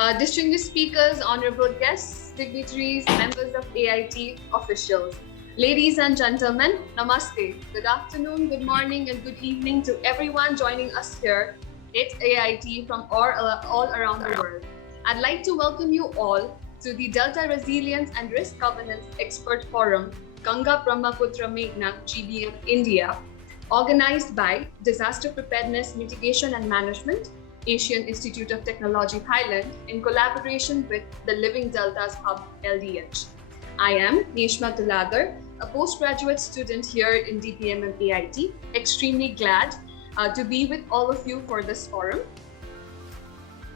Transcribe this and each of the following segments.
Distinguished speakers, honorable guests, dignitaries, members of AIT officials. Ladies and gentlemen, namaste. Good afternoon, good morning, and good evening to everyone joining us here at AIT from all around the world. I'd like to welcome you all to the Delta Resilience and Risk Governance Expert Forum, Ganga Brahmaputra Meghna, GBM, India, organized by Disaster Preparedness Mitigation and Management, Asian Institute of Technology, Thailand, in collaboration with the Living Deltas Hub, LDH. I am Nishma Tuladar, a postgraduate student here in DPMM AIT, extremely glad to be with all of you for this forum.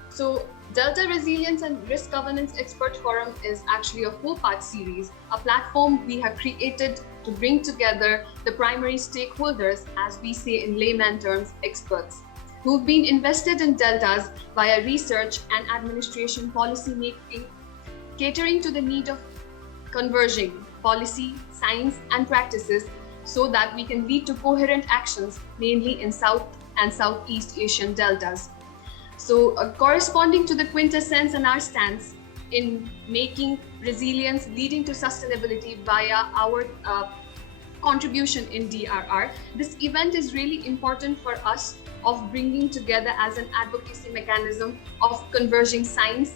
So, Delta Resilience and Risk Governance Expert Forum is actually a 4-part series, a platform we have created to bring together the primary stakeholders, as we say in layman terms, experts, who've been invested in deltas via research and administration policy making, catering to the need of converging policy, science, and practices so that we can lead to coherent actions, mainly in South and Southeast Asian deltas. So corresponding to the quintessence and our stance in making resilience leading to sustainability via our contribution in DRR, this event is really important for us of bringing together as an advocacy mechanism of converging science,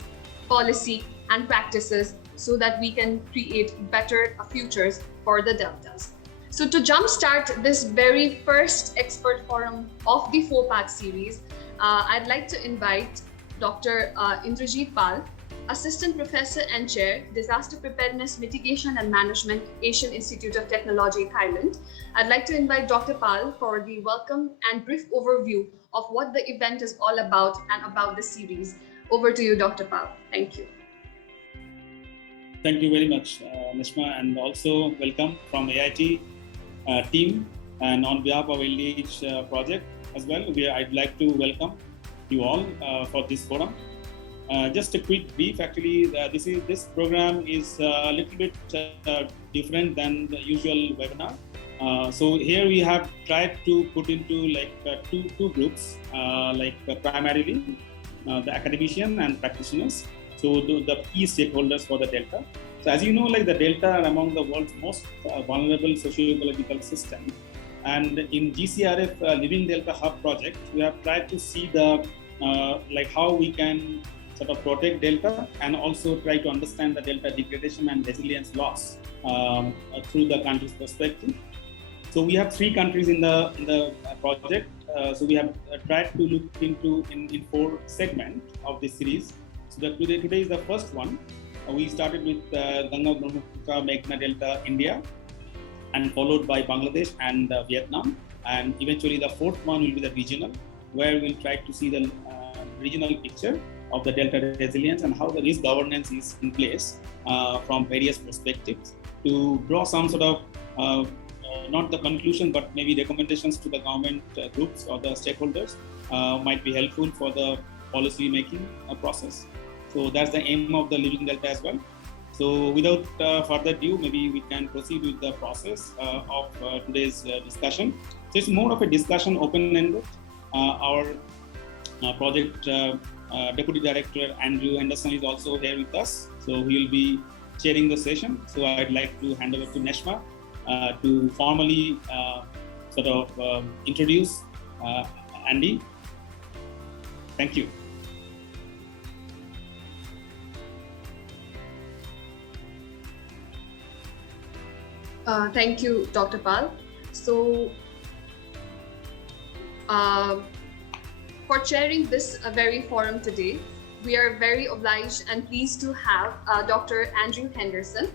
policy, and practices so that we can create better futures for the deltas. So to jumpstart this very first expert forum of the 4-part series, I'd like to invite Dr. Indrajit Pal, Assistant Professor and Chair, Disaster Preparedness Mitigation and Management, Asian Institute of Technology, Thailand. I'd like to invite Dr. Pal for the welcome and brief overview of what the event is all about and about the series. Over to you, Dr. Pal. Thank you. Thank you very much, Nishma, and also welcome from AIT team, and on behalf of LDH project as well, I'd like to welcome you all for this forum. Just a quick brief, actually, this program is a little bit different than the usual webinar. So here we have tried to put into like two groups, primarily the academician and practitioners. So the key stakeholders for the Delta. So as you know, like the Delta are among the world's most vulnerable socio-ecological system. And in GCRF Living Delta Hub project, we have tried to see the how we can sort of protect delta and also try to understand the delta degradation and resilience loss through the country's perspective. So we have 3 countries in the project. So we have tried to look into in 4 segments of this series. So that today is the first one. We started with Ganga Brahmaputra Meghna Delta, India, and followed by Bangladesh and Vietnam. And eventually the 4th one will be the regional, where we'll try to see the regional picture of the delta resilience and how the risk governance is in place from various perspectives to draw some sort of not the conclusion, but maybe recommendations to the government groups or the stakeholders might be helpful for the policy making process. So that's the aim of the Living Delta as well. So without further ado, maybe we can proceed with the process of today's discussion. So it's more of a discussion, open-ended. Our project Deputy Director Andrew Henderson is also here with us. So he will be chairing the session. So I'd like to hand over to Neshma to formally introduce Andy. Thank you. Thank you, Dr. Pal. So, for chairing this very forum today, we are very obliged and pleased to have Dr. Andrew Henderson,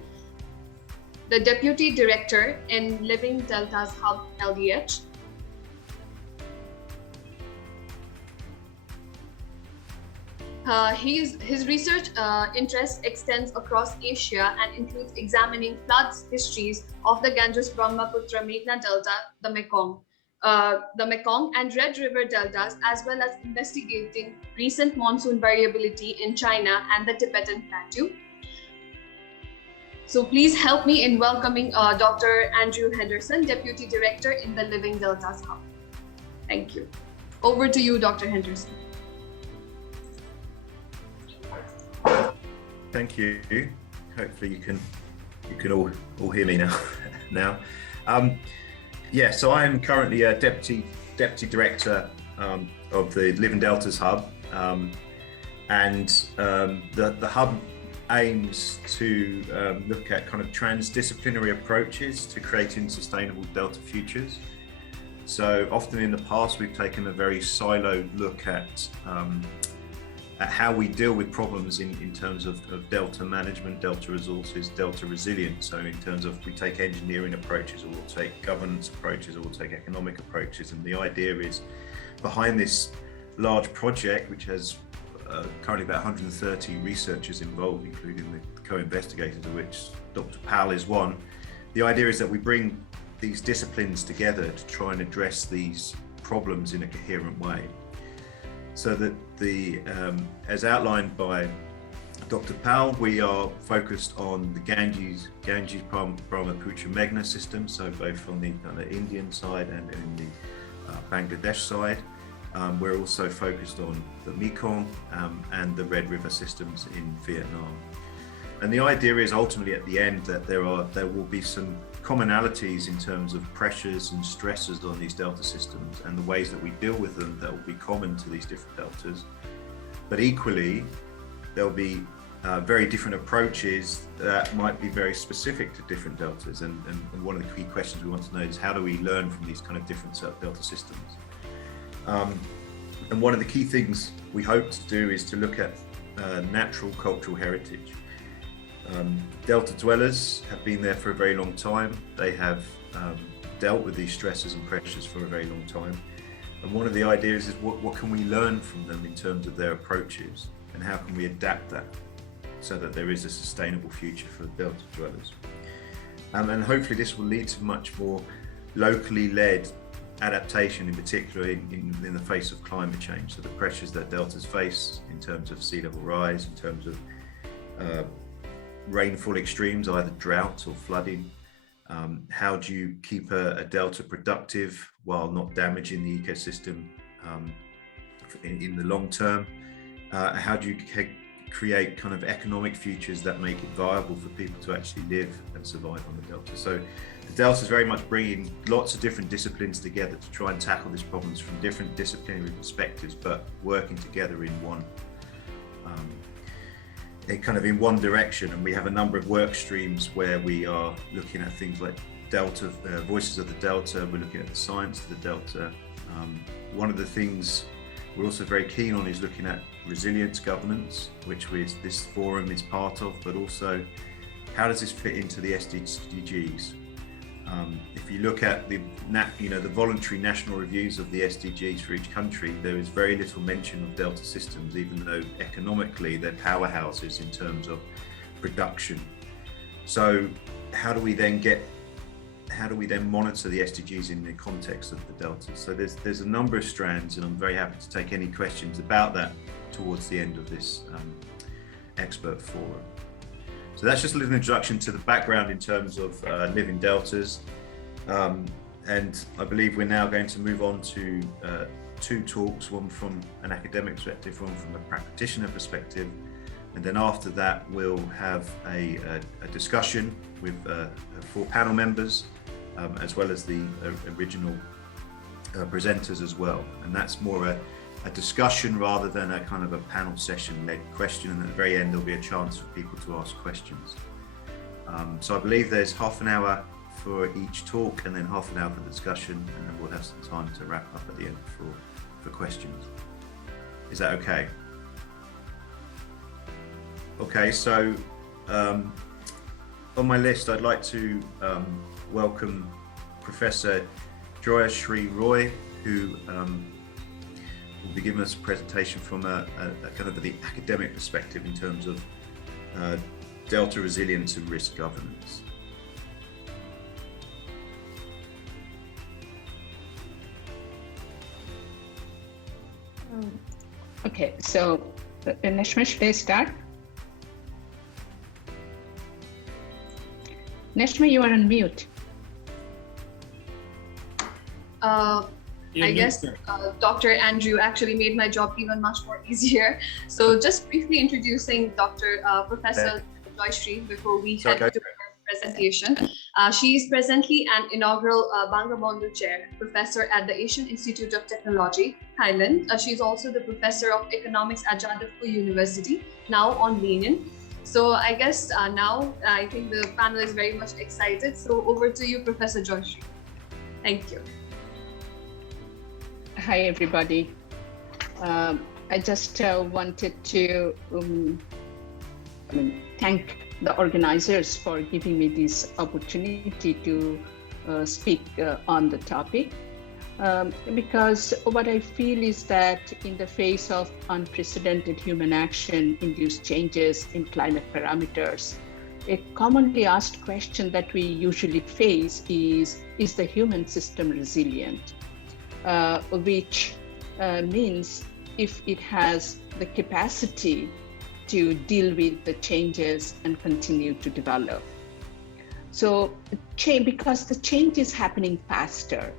the Deputy Director in Living Deltas Hub, LDH. His research interest extends across Asia and includes examining floods histories of the Ganges-Brahmaputra Meghna Delta, the Mekong and Red River deltas, as well as investigating recent monsoon variability in China and the Tibetan Plateau. So please help me in welcoming Dr. Andrew Henderson, Deputy Director in the Living Deltas Hub. Thank you. Over to you, Dr. Henderson. Thank you. Hopefully you can all hear me now. Yeah, so I am currently a deputy director of the Live in Deltas hub, and the hub aims to look at kind of transdisciplinary approaches to creating sustainable delta futures. So often in the past we've taken a very siloed look at how we deal with problems in terms of delta management, delta resources, delta resilience. So in terms of, we take engineering approaches, or we'll take governance approaches, or we'll take economic approaches. And the idea is, behind this large project, which has currently about 130 researchers involved, including the co-investigators, of which Dr. Powell is one, the idea is that we bring these disciplines together to try and address these problems in a coherent way. So that as outlined by Dr. Powell, we are focused on the Ganges, Brahmaputra Meghna system, so both on the Indian side and in the Bangladesh side. We're also focused on the Mekong and the Red River systems in Vietnam. And the idea is ultimately at the end that there will be some commonalities in terms of pressures and stresses on these delta systems, and the ways that we deal with them that will be common to these different deltas. But equally, there'll be very different approaches that might be very specific to different deltas. And one of the key questions we want to know is, how do we learn from these kind of different delta systems? And one of the key things we hope to do is to look at natural cultural heritage. Delta dwellers have been there for a very long time. They have dealt with these stresses and pressures for a very long time. And one of the ideas is, what can we learn from them in terms of their approaches, and how can we adapt that so that there is a sustainable future for Delta dwellers? And hopefully this will lead to much more locally led adaptation, in particular in the face of climate change. So the pressures that deltas face in terms of sea level rise, in terms of rainfall extremes, either drought or flooding. How do you keep a delta productive while not damaging the ecosystem in the long term? How do you create kind of economic futures that make it viable for people to actually live and survive on the delta? So the delta is very much bringing lots of different disciplines together to try and tackle these problems from different disciplinary perspectives, but working together in one in one direction. And we have a number of work streams where we are looking at things like delta, voices of the delta. We're looking at the science of the delta. One of the things we're also very keen on is looking at resilience governance, which this forum is part of, but also how does this fit into the SDGs? If you look at the voluntary national reviews of the SDGs for each country, there is very little mention of delta systems, even though economically they're powerhouses in terms of production. So how do we then monitor the SDGs in the context of the delta? So there's a number of strands, and I'm very happy to take any questions about that towards the end of this expert forum. So that's just a little introduction to the background in terms of living deltas. And I believe we're now going to move on to two talks, one from an academic perspective, one from a practitioner perspective. And then after that, we'll have a discussion with 4 panel members, as well as the original presenters as well. And that's more a discussion rather than a kind of a panel session-led question. And at the very end, there'll be a chance for people to ask questions. So I believe there's half an hour for each talk, and then half an hour for the discussion, and then we'll have some time to wrap up at the end for questions. Is that okay? Okay, so on my list, I'd like to welcome Professor Joyashree Roy, who will be giving us a presentation from a kind of the academic perspective in terms of delta resilience and risk governance. Okay, so Neshma, should I start? Neshma, you are on mute. Yeah, I guess sure. Dr. Andrew actually made my job even much more easier. So just briefly introducing Professor Joyshri before we head to her presentation. She is presently an inaugural Bangabandhu Chair, Professor at the Asian Institute of Technology, Thailand. She's also the Professor of Economics at Jadavpur University, now on lenient. So I guess now I think the panel is very much excited. So over to you, Professor Joyshri. Thank you. Hi, everybody. I just wanted to thank the organizers for giving me this opportunity to speak on the topic. Because what I feel is that in the face of unprecedented human action-induced changes in climate parameters, a commonly asked question that we usually face is the human system resilient? Which means if it has the capacity to deal with the changes and continue to develop. So because the change is happening faster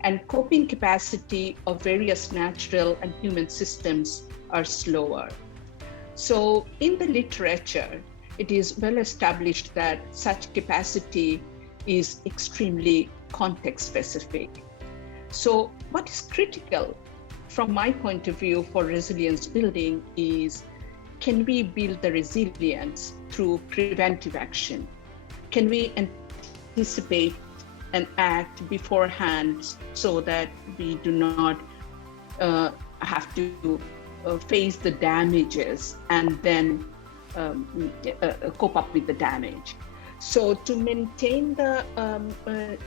and coping capacity of various natural and human systems are slower. So in the literature, it is well established that such capacity is extremely context specific. So what is critical from my point of view for resilience building is, can we build the resilience through preventive action? Can we anticipate and act beforehand so that we do not have to face the damages and then cope up with the damage? So to maintain the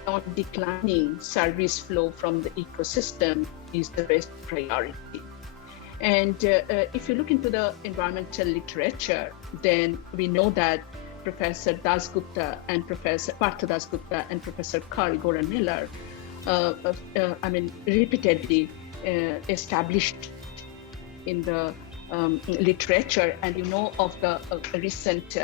non-declining service flow from the ecosystem is the best priority. And if you look into the environmental literature, then we know that Professor Dasgupta and Professor Partha Dasgupta and Professor Carl Goran Miller, repeatedly established in the literature, and you know of the recent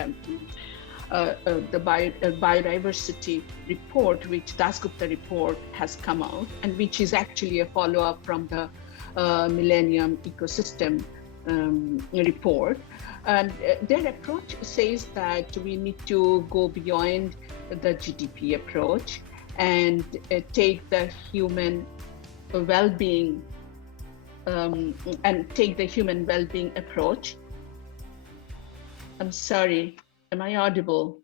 biodiversity report, which Dasgupta report has come out, and which is actually a follow-up from the Millennium Ecosystem report. And their approach says that we need to go beyond the GDP approach and take the human well-being approach. I'm sorry. Am I audible?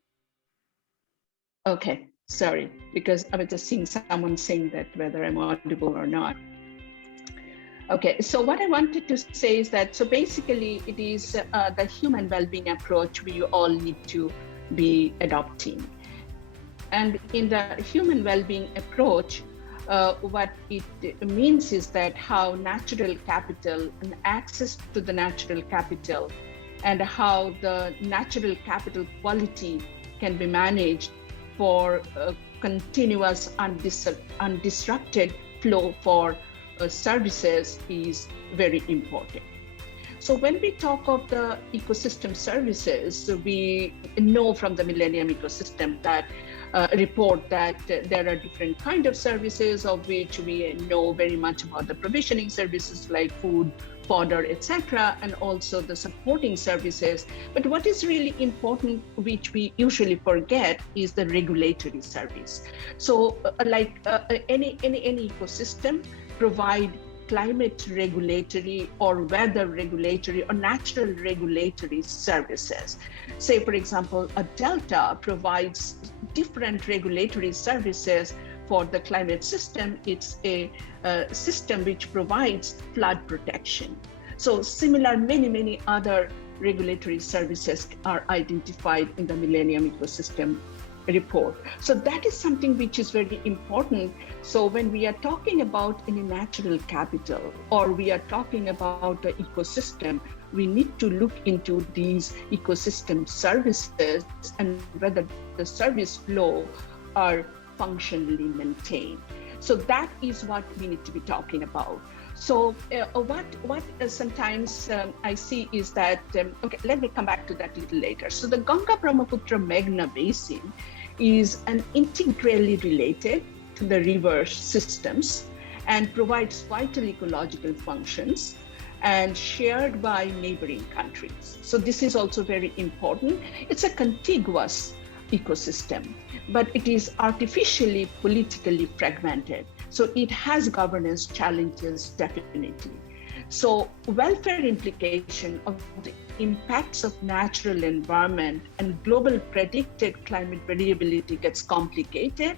Okay, sorry, because I was just seeing someone saying that whether I'm audible or not. Okay, so what I wanted to say is that, so basically it is the human well-being approach we all need to be adopting. And in the human well-being approach, what it means is that how natural capital and access to the natural capital and how the natural capital quality can be managed for a continuous undisrupted flow for services is very important. So when we talk of the ecosystem services, we know from the Millennium Ecosystem that report that there are different kinds of services, of which we know very much about the provisioning services like food, fodder, etc., and also the supporting services. But what is really important, which we usually forget, is the regulatory service. So any ecosystem provide climate regulatory or weather regulatory or natural regulatory services. Say, for example, a delta provides different regulatory services for the climate system. It's a system which provides flood protection. So similar, many other regulatory services are identified in the Millennium Ecosystem report. So that is something which is very important. So when we are talking about any natural capital or we are talking about the ecosystem, we need to look into these ecosystem services and whether the service flow are functionally maintained. So that is what we need to be talking about. So what sometimes I see is that, okay, let me come back to that a little later. So the Ganga-Brahmaputra Meghna Basin is integrally related to the river systems. and provides vital ecological functions and shared by neighboring countries. So this is also very important. It's a contiguous ecosystem, but it is artificially politically fragmented. So it has governance challenges, definitely. So welfare implication of the impacts of natural environment and global predicted climate variability gets complicated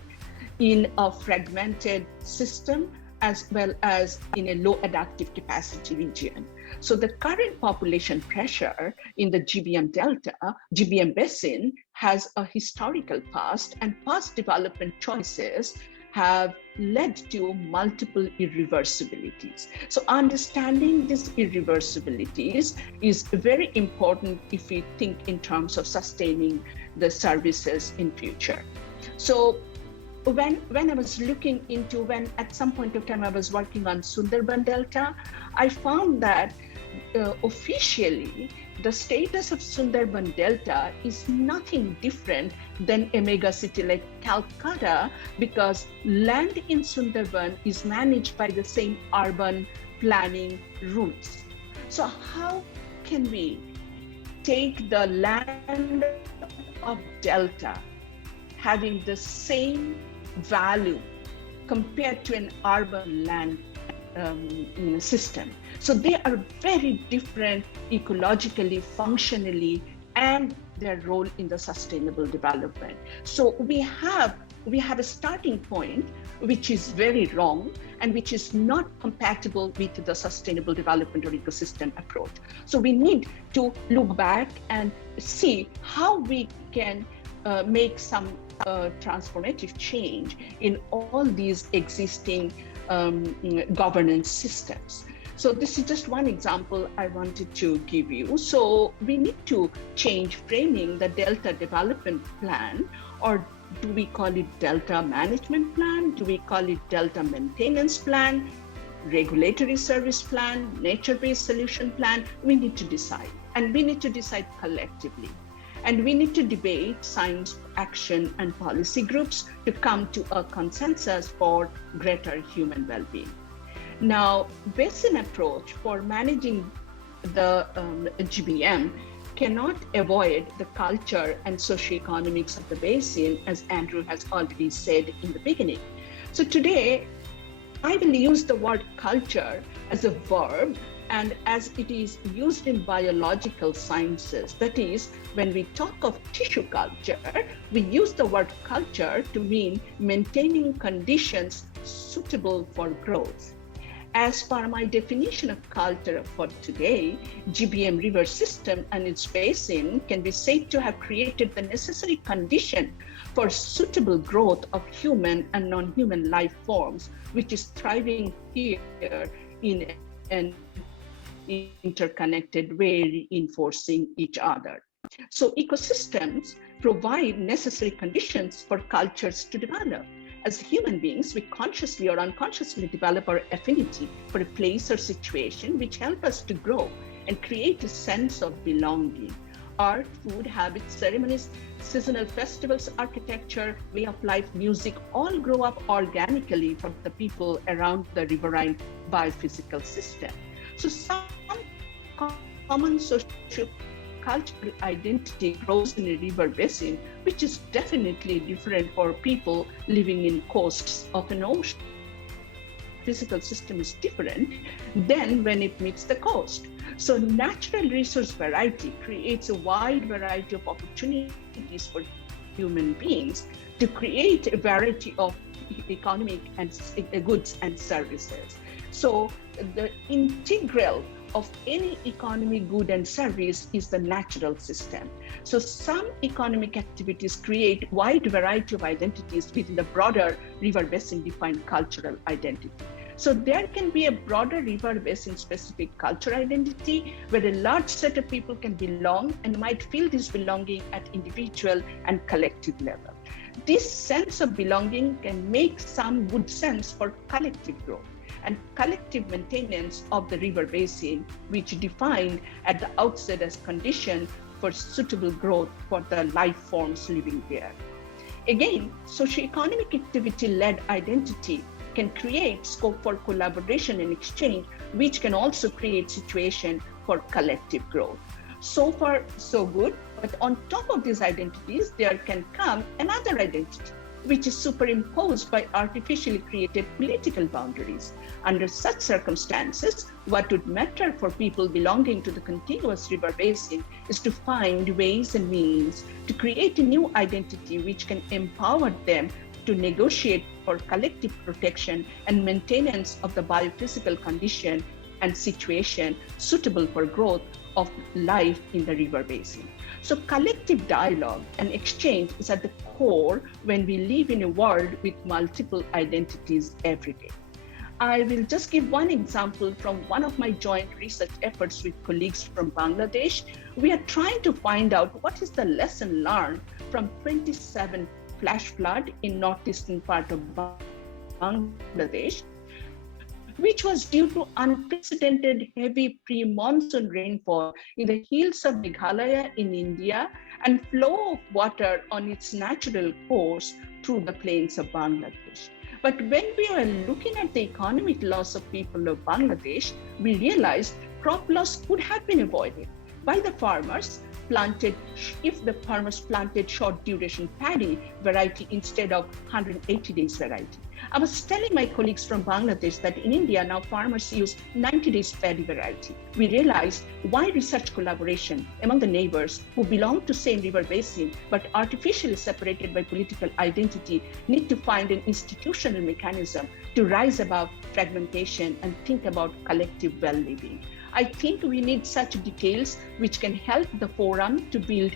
in a fragmented system as well as in a low adaptive capacity region. So the current population pressure in the GBM Delta, GBM Basin has a historical past, and past development choices have led to multiple irreversibilities. So understanding these irreversibilities is very important if we think in terms of sustaining the services in future. So when I was looking into, when at some point of time I was working on Sundarban Delta, I found that officially the status of Sundarban Delta is nothing different than a mega city like Calcutta, because land in Sundarban is managed by the same urban planning rules. So how can we take the land of Delta having the same value compared to an urban land system? So they are very different ecologically, functionally, and their role in the sustainable development. So we have a starting point which is very wrong and which is not compatible with the sustainable development or ecosystem approach. So we need to look back and see how we can make some transformative change in all these existing governance systems. So this is just one example I wanted to give you. So we need to change framing the Delta Development Plan, or do we call it Delta Management Plan? Do we call it Delta Maintenance Plan, Regulatory Service Plan, Nature-Based Solution Plan? We need to decide, and we need to decide collectively. And we need to debate science, action, and policy groups to come to a consensus for greater human well-being. Now, basin approach for managing the GBM cannot avoid the culture and socioeconomics of the basin, as Andrew has already said in the beginning. So today, I will use the word culture as a verb, and as it is used in biological sciences. That is, when we talk of tissue culture, we use the word culture to mean maintaining conditions suitable for growth. As per my definition of culture for today, GBM river system and its basin can be said to have created the necessary condition for suitable growth of human and non-human life forms, which is thriving here in an interconnected way, reinforcing each other. So ecosystems provide necessary conditions for cultures to develop. As human beings, we consciously or unconsciously develop our affinity for a place or situation which help us to grow and create a sense of belonging. Art, food, habits, ceremonies, seasonal festivals, architecture, way of life, music, all grow up organically from the people around the riverine biophysical system. So some common socio-cultural identity grows in a river basin, which is definitely different for people living in coasts of an ocean. Physical system is different than when it meets the coast. So natural resource variety creates a wide variety of opportunities for human beings to create a variety of economic and goods and services. So the integral of any economy, good, and service is the natural system. So some economic activities create wide variety of identities within the broader river basin defined cultural identity. So there can be a broader river basin specific cultural identity where a large set of people can belong and might feel this belonging at individual and collective level. This sense of belonging can make some good sense for collective growth and collective maintenance of the river basin, which defined at the outset as condition for suitable growth for the life forms living there. Again, socioeconomic activity-led identity can create scope for collaboration and exchange, which can also create situation for collective growth. So far, so good. But on top of these identities, there can come another identity, which is superimposed by artificially created political boundaries. Under such circumstances, what would matter for people belonging to the contiguous river basin is to find ways and means to create a new identity which can empower them to negotiate for collective protection and maintenance of the biophysical condition and situation suitable for growth of life in the river basin. So collective dialogue and exchange is at the core when we live in a world with multiple identities every day. I will just give one example from one of my joint research efforts with colleagues from Bangladesh. We are trying to find out what is the lesson learned from 27 flash flood in northeastern part of Bangladesh, which was due to unprecedented heavy pre-monsoon rainfall in the hills of Meghalaya in India and flow of water on its natural course through the plains of Bangladesh. But when we were looking at the economic loss of people of Bangladesh, we realized crop loss could have been avoided by the farmers if the farmers planted short duration paddy variety instead of 180 days variety. I was telling my colleagues from Bangladesh that in India now farmers use 90 days paddy variety. We realized why research collaboration among the neighbors who belong to same river basin but artificially separated by political identity need to find an institutional mechanism to rise above fragmentation and think about collective well-living. I think we need such details which can help the forum to build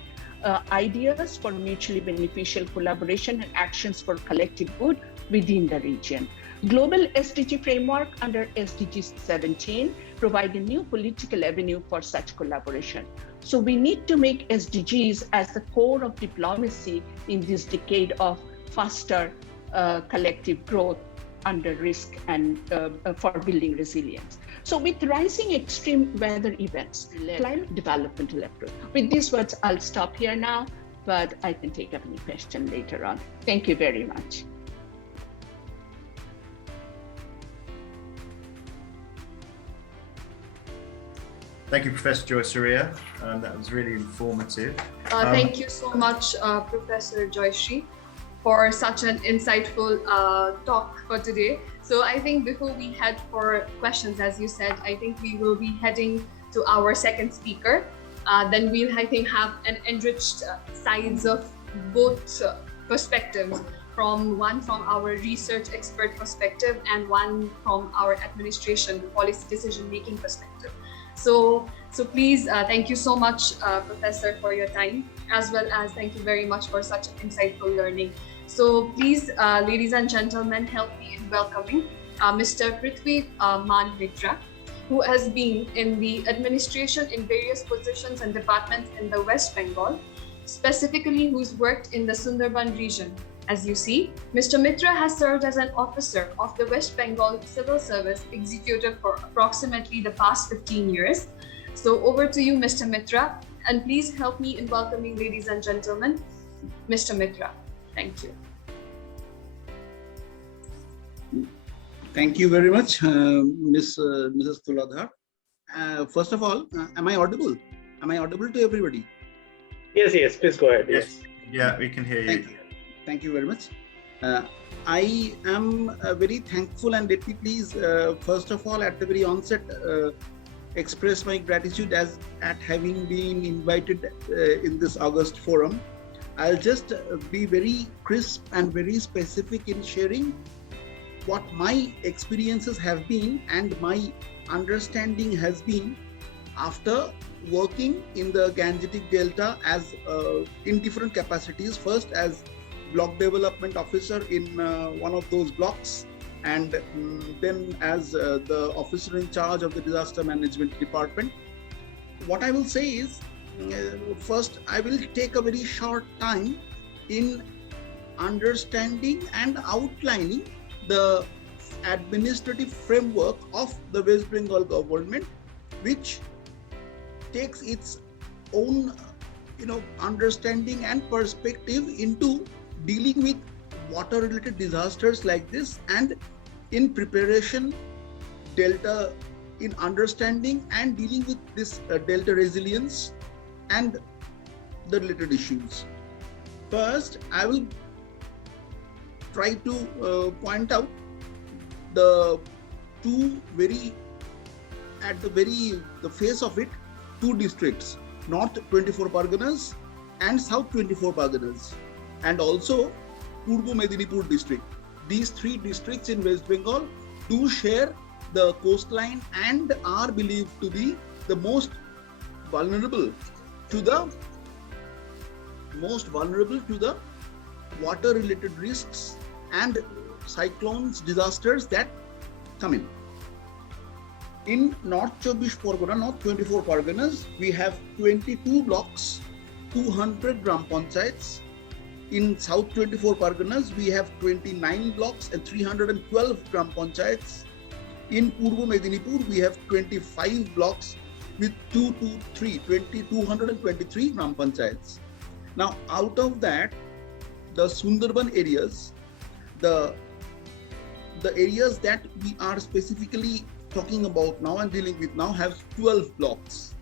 ideas for mutually beneficial collaboration and actions for collective good within the region. Global SDG framework under SDG 17 provide a new political avenue for such collaboration. So we need to make SDGs as the core of diplomacy in this decade of faster collective growth under risk and for building resilience. So with rising extreme weather events, climate developmental approach. With these words, I'll stop here now, but I can take up any question later on. Thank you very much. Thank you, Professor Joyceria. That was really informative. Thank you so much, Professor Joyshri, for such an insightful talk for today. So I think before we head for questions, as you said, I think we will be heading to our second speaker. Then we'll, I think, have an enriched sides of both perspectives, from our research expert perspective and one from our administration policy decision-making perspective. So please, thank you so much, Professor, for your time, as well as thank you very much for such insightful learning. So please, ladies and gentlemen, help me in welcoming Mr. Prithvi Man Mitra, who has been in the administration in various positions and departments in the West Bengal, specifically who's worked in the Sundarban region. As you see, Mr. Mitra has served as an officer of the West Bengal Civil Service Executive for approximately the past 15 years. So over to you, Mr. Mitra, and please help me in welcoming, ladies and gentlemen, Mr. Mitra. Thank you. Thank you very much, Mrs. Tuladhar. First of all, am I audible? Am I audible to everybody? Yes, please go ahead. Yes. Yeah, we can hear you. Thank you very much. I am very thankful, and let me please, first of all, at the very onset, express my gratitude at having been invited in this August forum. I'll just be very crisp and very specific in sharing what my experiences have been and my understanding has been after working in the Gangetic Delta as in different capacities. First as block development officer in one of those blocks, and then as the officer in charge of the disaster management department. What I will say is, first I will take a very short time in understanding and outlining the administrative framework of the West Bengal government, which takes its own understanding and perspective into dealing with water related disasters like this, and in preparation, delta, in understanding and dealing with this delta resilience and the related issues. First, I will try to point out the two at the face of it, two districts, North 24 Parganas and South 24 Parganas, and also Purbo Medinipur district. These three districts in West Bengal do share the coastline and are believed to be the most vulnerable to the water related risks and cyclones, disasters that come in. In North 24 Parganas, we have 22 blocks, 200 gram panchayats. In South 24 Parganas, we have 29 blocks and 312 gram panchayats. In Purbo Medinipur, we have 25 blocks with 223 gram panchayats. Now, out of that, the Sundarban areas, the areas that we are specifically talking about now and dealing with now have 12 blocks,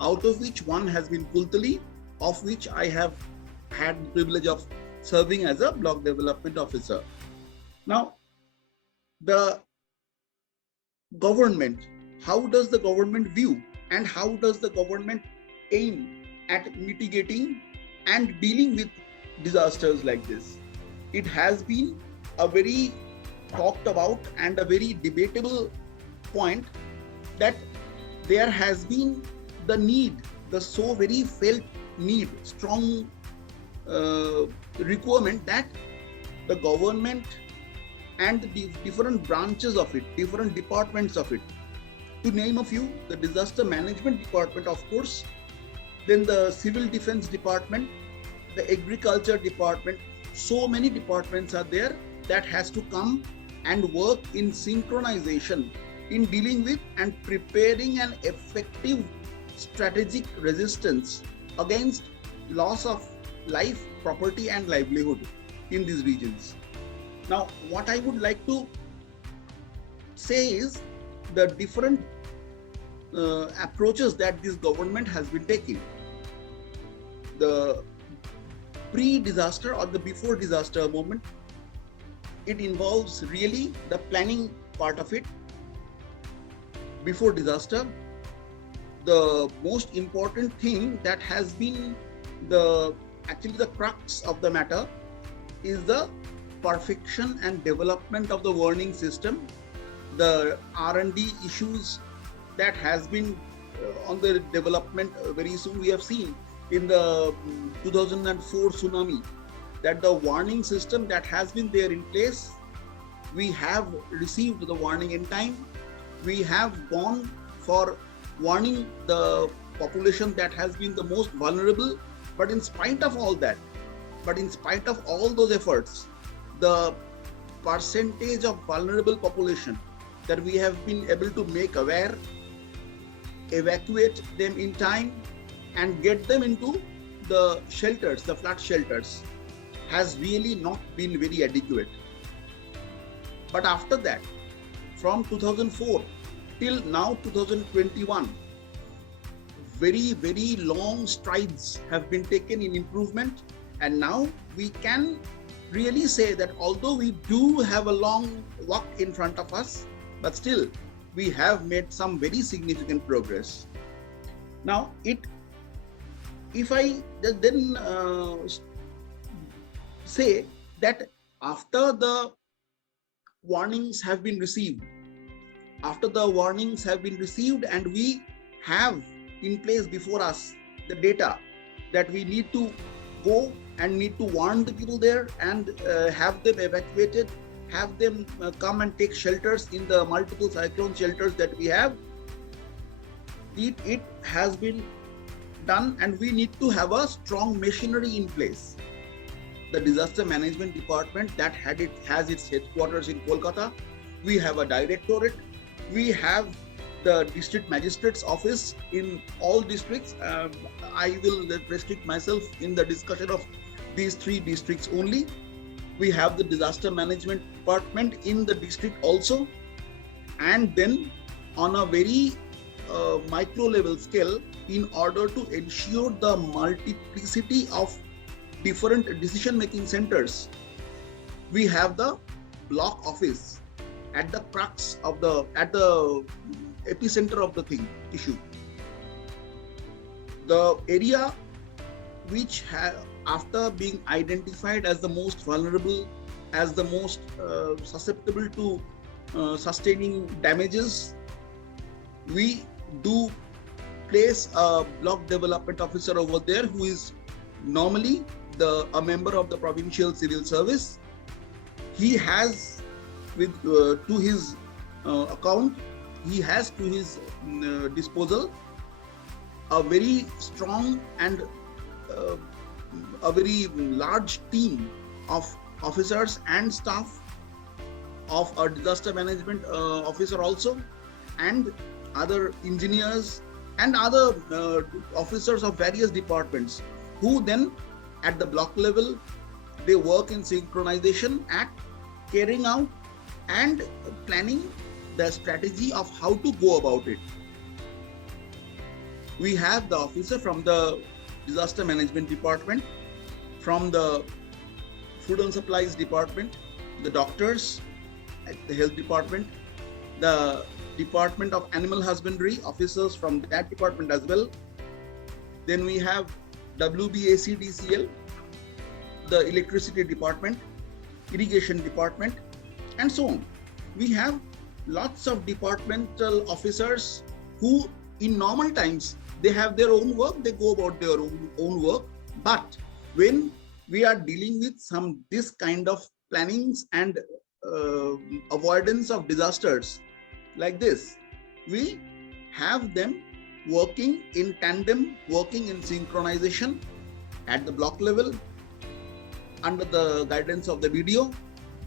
out of which one has been Kultali, of which I have had the privilege of serving as a block development officer. Now, the government, how does the government view and how does the government aim at mitigating and dealing with disasters like this? It has been a very talked about and a very debatable point that there has been the need, the so very felt need, strong requirement that the government and the different branches of it, different departments of it, to name a few, the disaster management department, of course, then the civil defense department, the agriculture department, so many departments are there that has to come and work in synchronization in dealing with and preparing an effective strategic resistance against loss of life, property and livelihood in these regions. Now, what I would like to say is the different approaches that this government has been taking. The pre-disaster or the before disaster moment, it involves really the planning part of it. Before disaster, the most important thing that has been actually the crux of the matter is the perfection and development of the warning system, the R&D issues that has been on the development very soon. We have seen in the 2004 tsunami that the warning system that has been there in place, we have received the warning in time. We have gone for warning the population that has been the most vulnerable. But in spite of all that, in spite of all those efforts, the percentage of vulnerable population that we have been able to make aware, evacuate them in time and get them into the shelters, the flood shelters, has really not been very adequate. But after that, from 2004 till now 2021, very, very long strides have been taken in improvement. And now we can really say that although we do have a long walk in front of us, but still we have made some very significant progress. Now, if I then say that after the warnings have been received, and we have in place before us the data that we need to go and need to warn the people there and have them evacuated, have them come and take shelters in the multiple cyclone shelters that we have. It has been done, and we need to have a strong machinery in place. The disaster management department that has its headquarters in Kolkata. We have a directorate. We have the district magistrate's office in all districts. I will restrict myself in the discussion of these three districts only. We have the disaster management department in the district also. And then on a very micro level scale, in order to ensure the multiplicity of different decision making centers, we have the block office at the crux of the epicenter of the issue. The area which after being identified as the most vulnerable, as the most susceptible to sustaining damages, we do place a block development officer over there, who is normally a member of the provincial civil service. He has to his account, he has to his disposal a very strong and a very large team of officers and staff, of a disaster management officer also, and other engineers and other officers of various departments, who then at the block level, they work in synchronization at carrying out and planning the strategy of how to go about it. We have the officer from the disaster management department, from the food and supplies department, the doctors at the health department, the department of animal husbandry officers from that department as well. Then we have WBACDCL, the electricity department, irrigation department, and so on. We have lots of departmental officers who in normal times, they have their own work, they go about their own work. But when we are dealing with this kind of plannings and avoidance of disasters like this, we have them working in tandem, working in synchronization at the block level, under the guidance of the BDO,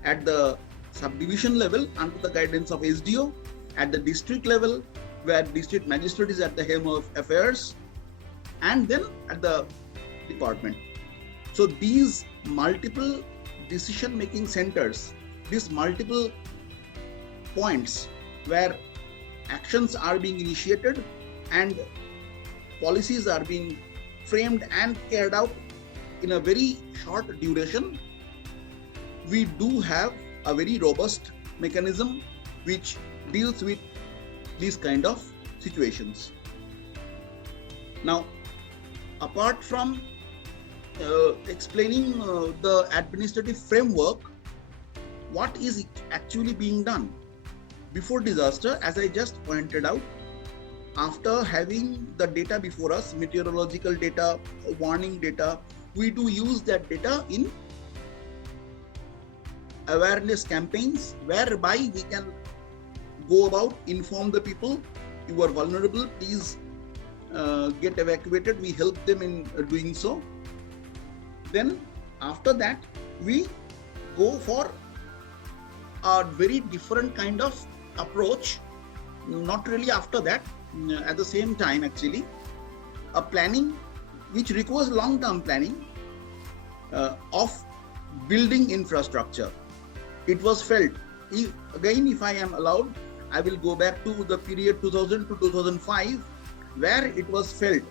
at the subdivision level under the guidance of SDO, at the district level where district magistrate is at the helm of affairs, and then at the department. So these multiple decision making centers, these multiple points where actions are being initiated and policies are being framed and carried out in a very short duration, we do have a very robust mechanism which deals with these kind of situations. Now, apart from explaining the administrative framework, what is actually being done before disaster, as I just pointed out, after having the data before us, meteorological data, warning data, we do use that data in awareness campaigns, whereby we can go about, inform the people, you are vulnerable, please get evacuated. We help them in doing so. Then after that, we go for a very different kind of approach, not really after that, at the same time actually, a planning which requires long-term planning of building infrastructure. It was felt, if I am allowed, I will go back to the period 2000 to 2005, where it was felt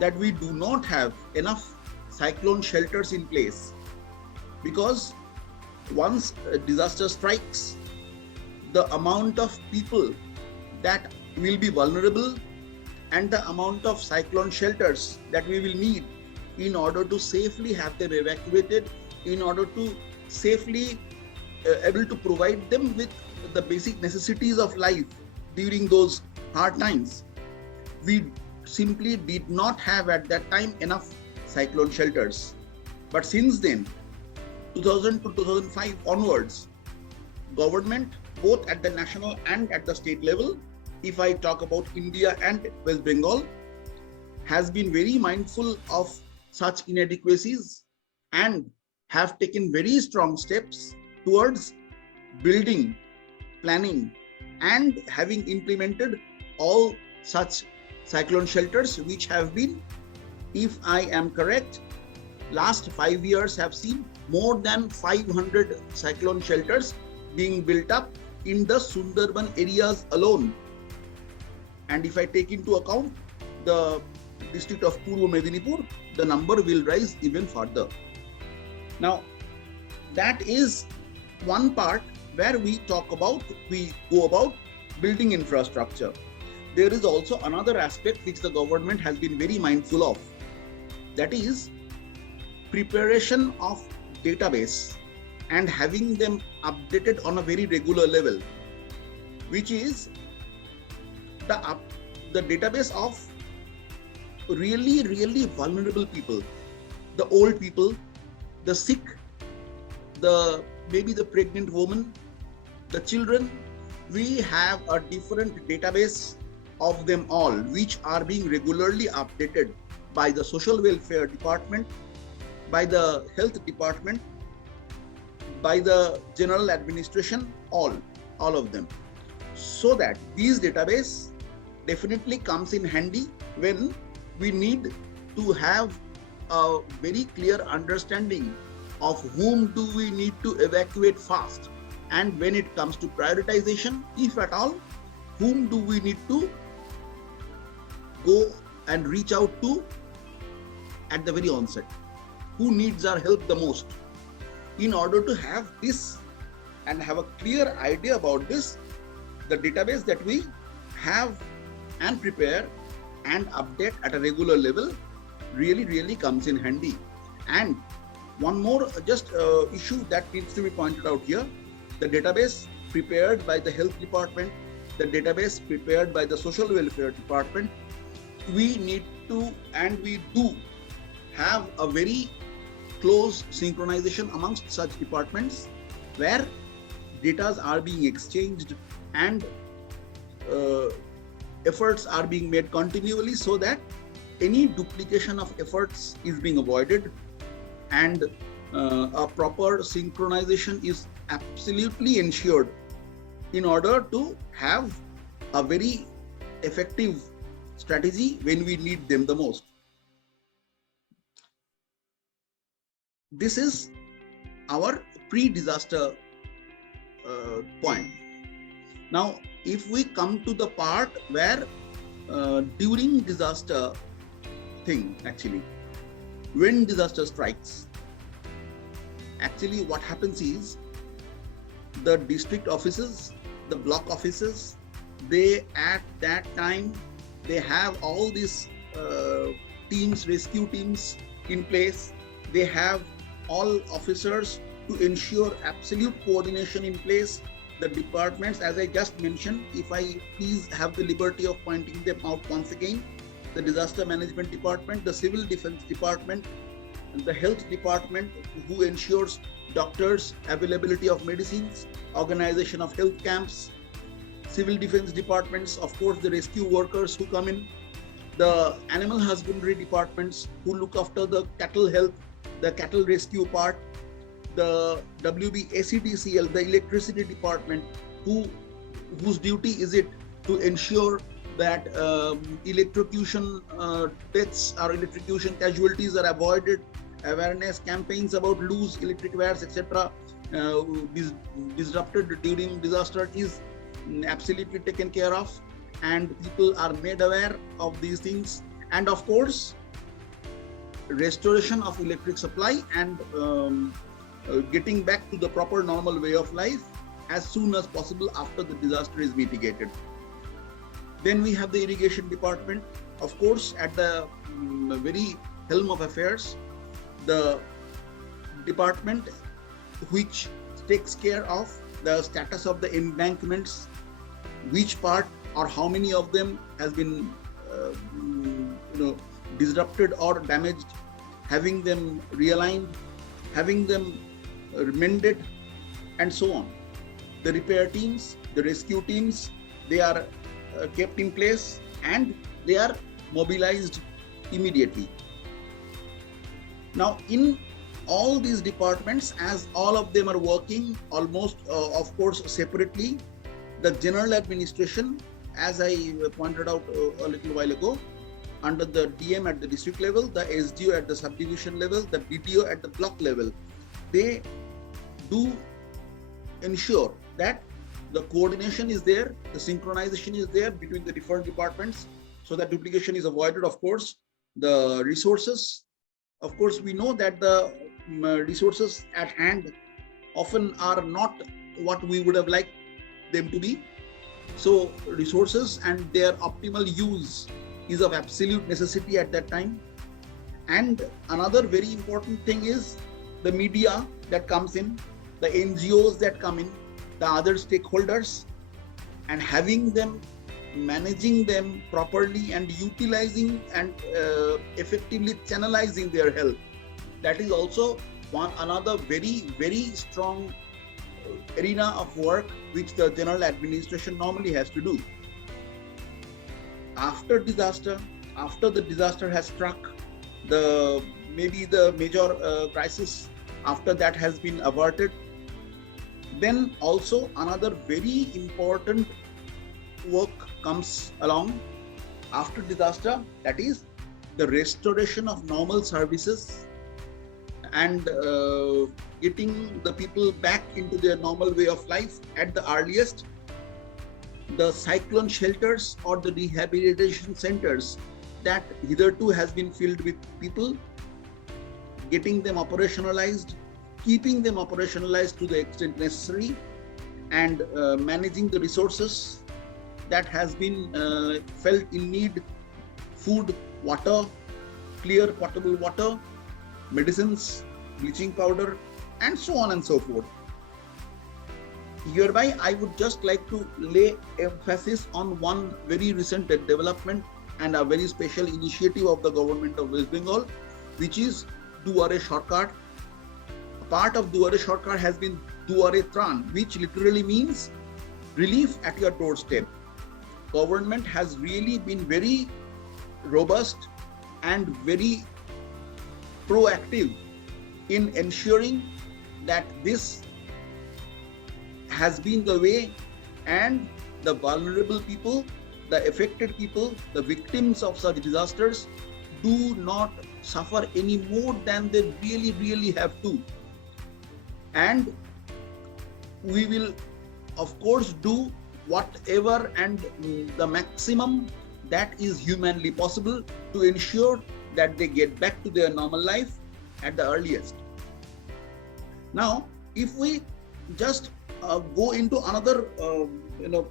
that we do not have enough cyclone shelters in place, because once a disaster strikes, the amount of people that will be vulnerable and the amount of cyclone shelters that we will need in order to safely have them evacuated, in order to safely able to provide them with the basic necessities of life during those hard times. We simply did not have at that time enough cyclone shelters. But since then, 2000 to 2005 onwards, government, both at the national and at the state level, if I talk about India and West Bengal, has been very mindful of such inadequacies and have taken very strong steps towards building, planning, and having implemented all such cyclone shelters, which have been, if I am correct, last 5 years have seen more than 500 cyclone shelters being built up in the Sundarban areas alone. And if I take into account the district of Purva Medinipur, the number will rise even further. Now, that is one part where we go about building infrastructure. There is also another aspect which the government has been very mindful of. That is preparation of database and having them updated on a very regular level, which is the database of really vulnerable people, the old people, the sick, maybe the pregnant woman, the children. We have a different database of them all, which are being regularly updated by the social welfare department, by the health department, by the general administration, all of them. So that these database definitely comes in handy when we need to have a very clear understanding of whom do we need to evacuate fast, and when it comes to prioritization, if at all, whom do we need to go and reach out to at the very onset, who needs our help the most. In order to have this and have a clear idea about this, the database that we have and prepare and update at a regular level really comes in handy. And one more issue that needs to be pointed out here: the database prepared by the health department, the database prepared by the social welfare department, we need to and we do have a very close synchronization amongst such departments, where data are being exchanged and efforts are being made continually, so that any duplication of efforts is being avoided, and a proper synchronization is absolutely ensured in order to have a very effective strategy when we need them the most. This is our pre-disaster point. Now, if we come to the part where during disaster thing, actually, when disaster strikes, actually what happens is the district offices, the block offices, they at that time, they have all these teams, rescue teams in place. They have all officers to ensure absolute coordination in place. The departments, as I just mentioned, if I please have the liberty of pointing them out once again: the disaster management department, the civil defense department, and the health department, who ensures doctors, availability of medicines, organization of health camps, civil defense departments, of course, the rescue workers who come in, the animal husbandry departments who look after the cattle health, the cattle rescue part, the WBACTCL, the electricity department, whose duty is it to ensure that electrocution deaths or electrocution casualties are avoided, awareness campaigns about loose electric wires, etc., disrupted during disaster is absolutely taken care of, and people are made aware of these things. And of course, restoration of electric supply and getting back to the proper normal way of life as soon as possible after the disaster is mitigated. Then we have the irrigation department, of course, at the very helm of affairs, the department which takes care of the status of the embankments, which part or how many of them has been disrupted or damaged, having them realigned, having them mended, and so on. The repair teams, the rescue teams, they are kept in place and they are mobilized immediately. Now, in all these departments, as all of them are working almost, of course, separately, the general administration, as I pointed out a little while ago, under the DM at the district level, the SDO at the subdivision level, the DTO at the block level, they do ensure that the coordination is there, the synchronization is there between the different departments, so that duplication is avoided. Of course, the resources, of course, we know that the resources at hand often are not what we would have liked them to be. So resources and their optimal use is of absolute necessity at that time. And another very important thing is the media that comes in, the NGOs that come in, the other stakeholders, and having them, managing them properly and utilizing and effectively channelizing their help. That is also another very strong arena of work which the general administration normally has to do. After disaster, after the disaster has struck, maybe the major crisis after that has been averted, then also another very important work comes along after disaster, that is the restoration of normal services and getting the people back into their normal way of life at the earliest. The cyclone shelters or the rehabilitation centers that hitherto has been filled with people, getting them operationalized, keeping them operationalized to the extent necessary, and managing the resources that has been felt in need: food, water, clear potable water, medicines, bleaching powder, and so on and so forth. Hereby, I would just like to lay emphasis on one very recent development and a very special initiative of the government of West Bengal, which is Duare Sarkar. A part of Duare Sarkar has been Duare Tran, which literally means relief at your doorstep. Government has really been very robust and very proactive in ensuring that this has been the way, and the vulnerable people, the affected people, the victims of such disasters do not suffer any more than they really have to. And we will, of course, do whatever and the maximum that is humanly possible to ensure that they get back to their normal life at the earliest. Now, if we just go into another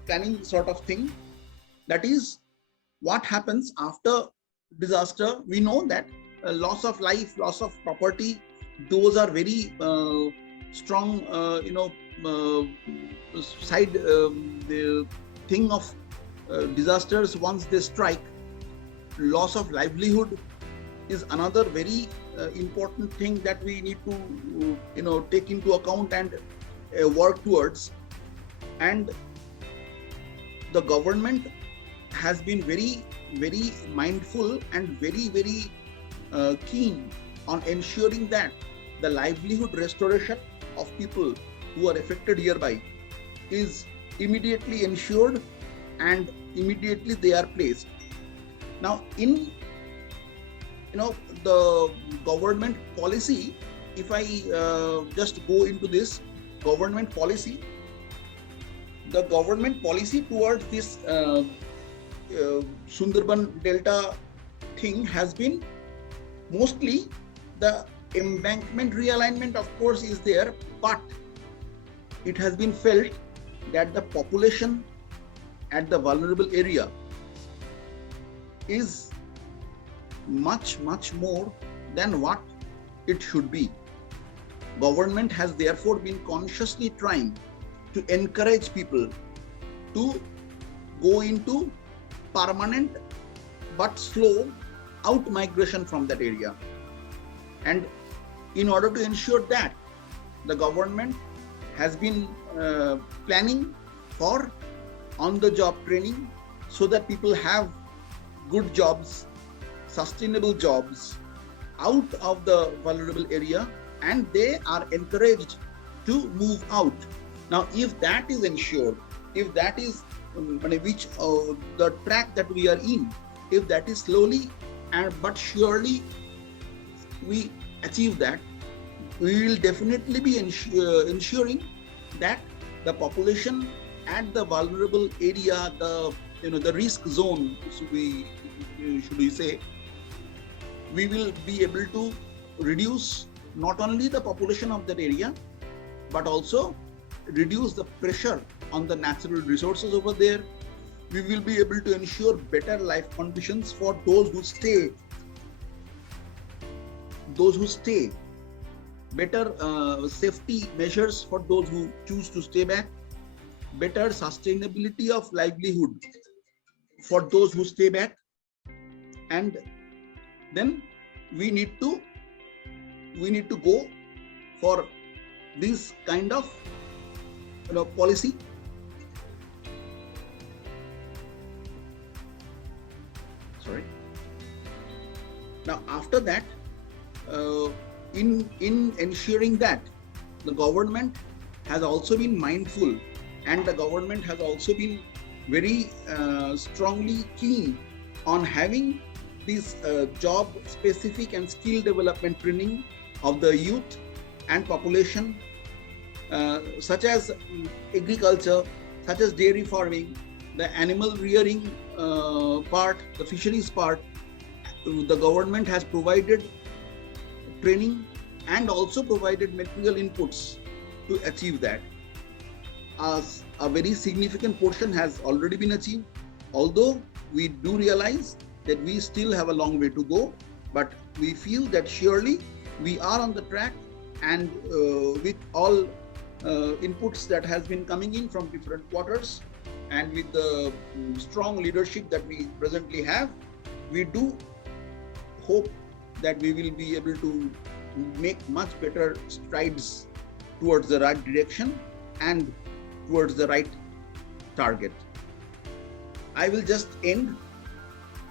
planning sort of thing, that is what happens after disaster. We know that loss of life, loss of property, those are very strong side the thing of disasters. Once they strike, loss of livelihood is another very important thing that we need to take into account and work towards. And the government has been very mindful and very keen on ensuring that the livelihood restoration of people who are affected hereby is immediately ensured and immediately they are placed. Now, in the government policy, if I just go into this government policy, the government policy towards this Sundarban Delta thing has been mostly the embankment realignment, of course, is there, but it has been felt that the population at the vulnerable area is much more than what it should be. Government has therefore been consciously trying to encourage people to go into permanent but slow out migration from that area. And in order to ensure that, the government has been planning for on-the-job training so that people have good jobs, sustainable jobs out of the vulnerable area, and they are encouraged to move out. Now, if that is ensured, if that is the track that we are in, if that is slowly but surely we achieve that, we will definitely be ensuring that the population at the vulnerable area, the risk zone, should we say, we will be able to reduce not only the population of that area, but also reduce the pressure on the natural resources over there. We will be able to ensure better life conditions for those who stay, better safety measures for those who choose to stay back, better sustainability of livelihood for those who stay back, and then we need to go for this kind of policy. Sorry. Now after that, in ensuring that the government has also been mindful, and the government has also been very strongly keen on having this job specific and skill development training of the youth and population, such as agriculture, such as dairy farming, the animal rearing part, the fisheries part. The government has provided training and also provided material inputs to achieve that. As a very significant portion has already been achieved, although we do realize that we still have a long way to go, but we feel that surely we are on the track, and with all inputs that has been coming in from different quarters, and with the strong leadership that we presently have, we do hope that we will be able to make much better strides towards the right direction and towards the right target. I will just end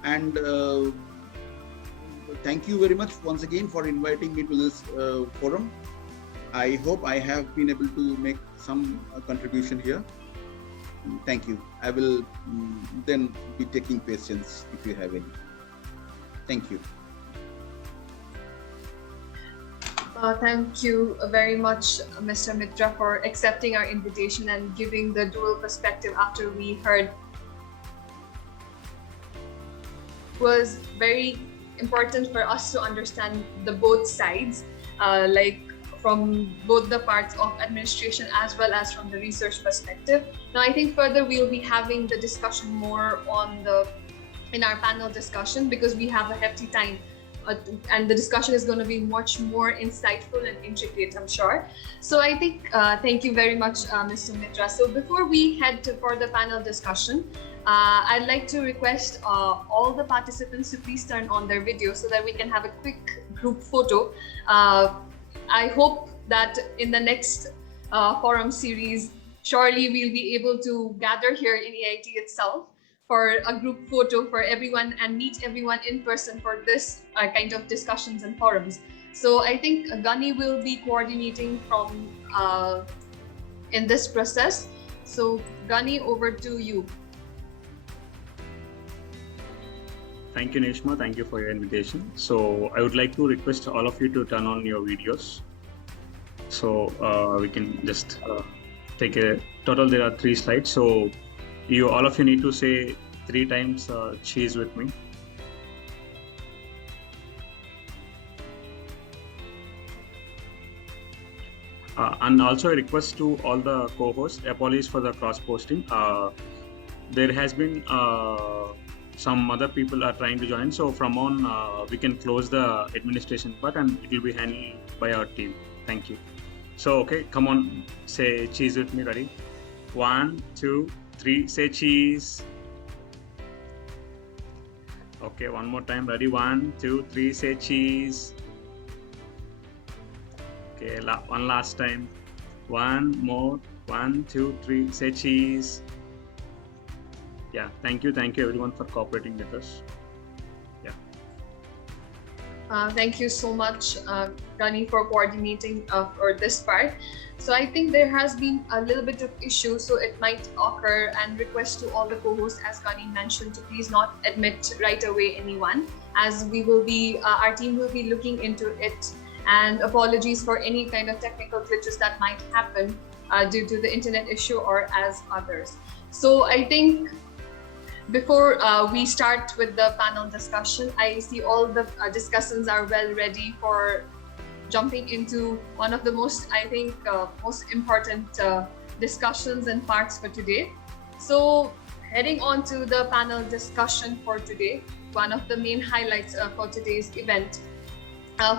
and thank you very much once again for inviting me to this forum. I hope I have been able to make some contribution here. Thank you. I will then be taking questions if you have any. Thank you. Thank you very much, Mr. Mitra, for accepting our invitation and giving the dual perspective after we heard. It was very important for us to understand the both sides, like from both the parts of administration as well as from the research perspective. Now, I think further we'll be having the discussion more in our panel discussion, because we have a hefty time. And the discussion is going to be much more insightful and intricate, I'm sure. So I think, thank you very much, Mr. Mitra. So before we head for the panel discussion, I'd like to request all the participants to please turn on their video so that we can have a quick group photo. I hope that in the next forum series, surely we'll be able to gather here in AIT itself for a group photo for everyone and meet everyone in person for this kind of discussions and forums. So I think Gani will be coordinating from in this process. So Gani, over to you. Thank you, Neshma. Thank you for your invitation. So I would like to request all of you to turn on your videos. So we can just take a total. There are 3 slides. So all of you need to say 3 times cheese with me. And also a request to all the co-hosts, apologies for the cross-posting. There has been some other people are trying to join. So from on, we can close the administration part and it will be handled by our team. Thank you. So, okay, come on, say cheese with me, ready? 1, 2, 3, say cheese. Okay, one more time, ready? 1, 2, 3, say cheese. Okay, one last time. 1 more, 1, 2, 3, say cheese. Yeah, thank you everyone for cooperating with us. Yeah. Thank you so much, Gani, for coordinating for this part. So I think there has been a little bit of issue, so it might occur, and request to all the co-hosts, as Gani mentioned, to please not admit right away anyone, as we will be, our team will be looking into it And apologies for any kind of technical glitches that might happen due to the internet issue or as others. So I think before we start with the panel discussion, I see all the discussants are well ready for jumping into one of the most, I think, most important discussions and parts for today. So heading on to the panel discussion for today, one of the main highlights for today's event.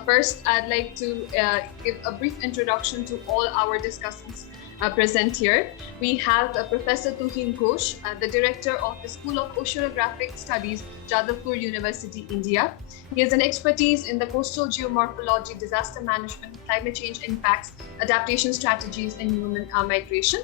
First, I'd like to give a brief introduction to all our discussants present here. We have Professor Tuhin Ghosh, the Director of the School of Oceanographic Studies, Jadavpur University, India. He has an expertise in the coastal geomorphology, disaster management, climate change impacts, adaptation strategies, and human migration.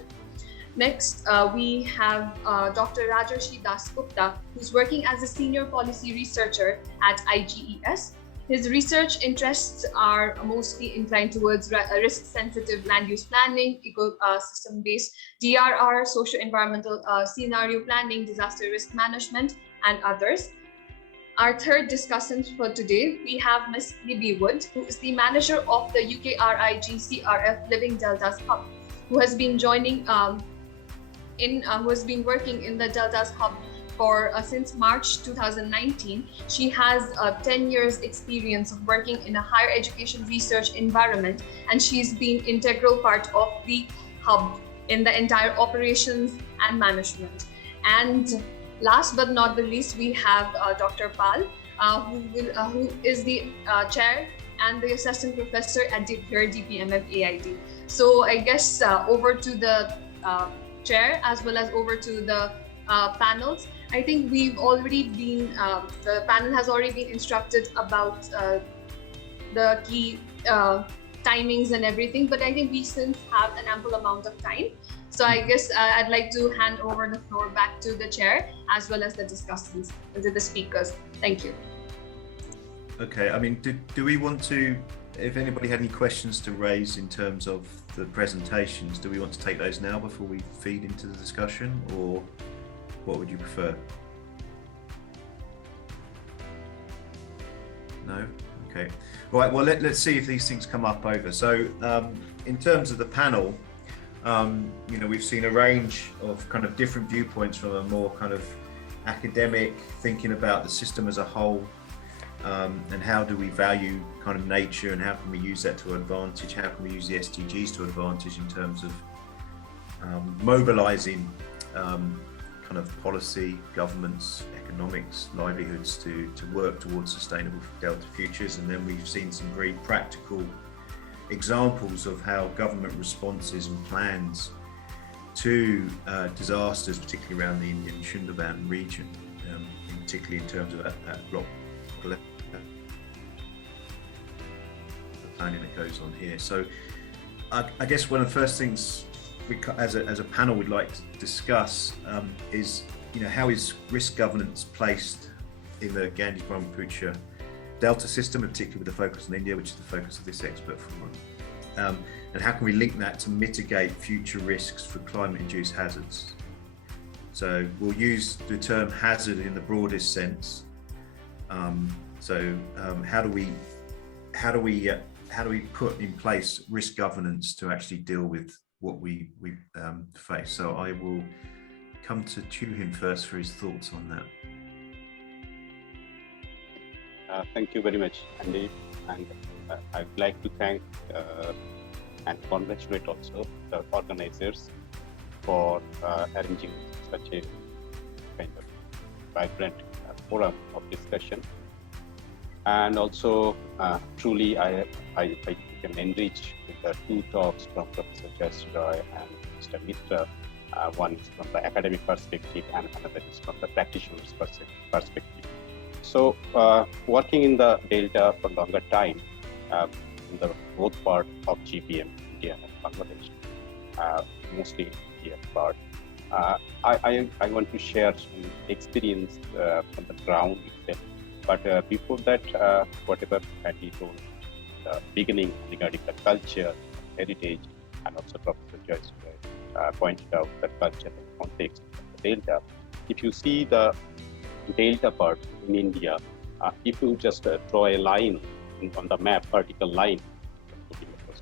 Next, we have Dr. Rajarshi Dasgupta, who's working as a senior policy researcher at IGES. His research interests are mostly inclined towards risk-sensitive land use planning, ecosystem-based DRR, socio-environmental scenario planning, disaster risk management, and others. Our third discussant for today, we have Ms. Libby Wood, who is the manager of the UK-RIG CRF Living Deltas Hub, who has been working in the Deltas Hub for since March 2019. She has 10 years experience of working in a higher education research environment, and she's been integral part of the hub in the entire operations and management. And last but not the least, we have Dr. Pal, who is the chair and the assistant professor at DPMM AIT. So I guess over to the chair as well as over to the panels. I think we've already been, the panel has already been instructed about the key timings and everything, but I think we still have an ample amount of time. So I guess I'd like to hand over the floor back to the chair as well as the discussants, to the speakers. Thank you. Okay, I mean, do we want to, if anybody had any questions to raise in terms of the presentations, do we want to take those now before we feed into the discussion, or what would you prefer? No? Okay. All right, well, let's see if these things come up over. So in terms of the panel, you know, we've seen a range of kind of different viewpoints from a more kind of academic, thinking about the system as a whole, and how do we value kind of nature and how can we use that to advantage, how can we use the SDGs to advantage in terms of mobilizing kind of policy, governments, economics, livelihoods to work towards sustainable Delta futures. And then we've seen some very practical examples of how government responses and plans to disasters, particularly around the Indian Sundarban region, particularly in terms of that block planning that goes on here. So I guess one of the first things we, as a panel, would like to discuss is, you know, how is risk governance placed in the Ganges-Brahmaputra Delta system, particularly with the focus on India, which is the focus of this expert forum, and how can we link that to mitigate future risks for climate-induced hazards? So we'll use the term hazard in the broadest sense. How do we put in place risk governance to actually deal with what we face? So I will come to Tuhin first for his thoughts on that. Thank you very much, Andy, and I'd like to thank and congratulate also the organizers for arranging such a kind of vibrant forum of discussion. And also, truly, I can enrich with the two talks from Professor Jess Roy and Mr. Mitra. One is from the academic perspective and another is from the practitioner's perspective. So, working in the Delta for longer time, in the both part of GBM, India and Bangladesh, mostly India part, I want to share some experience from the ground itself. But before that, whatever Andy told the beginning regarding the culture, heritage, and also Professor Joyce pointed out the culture and context of the Delta. If you see the Delta part in India, if you just draw a line on the map, vertical line,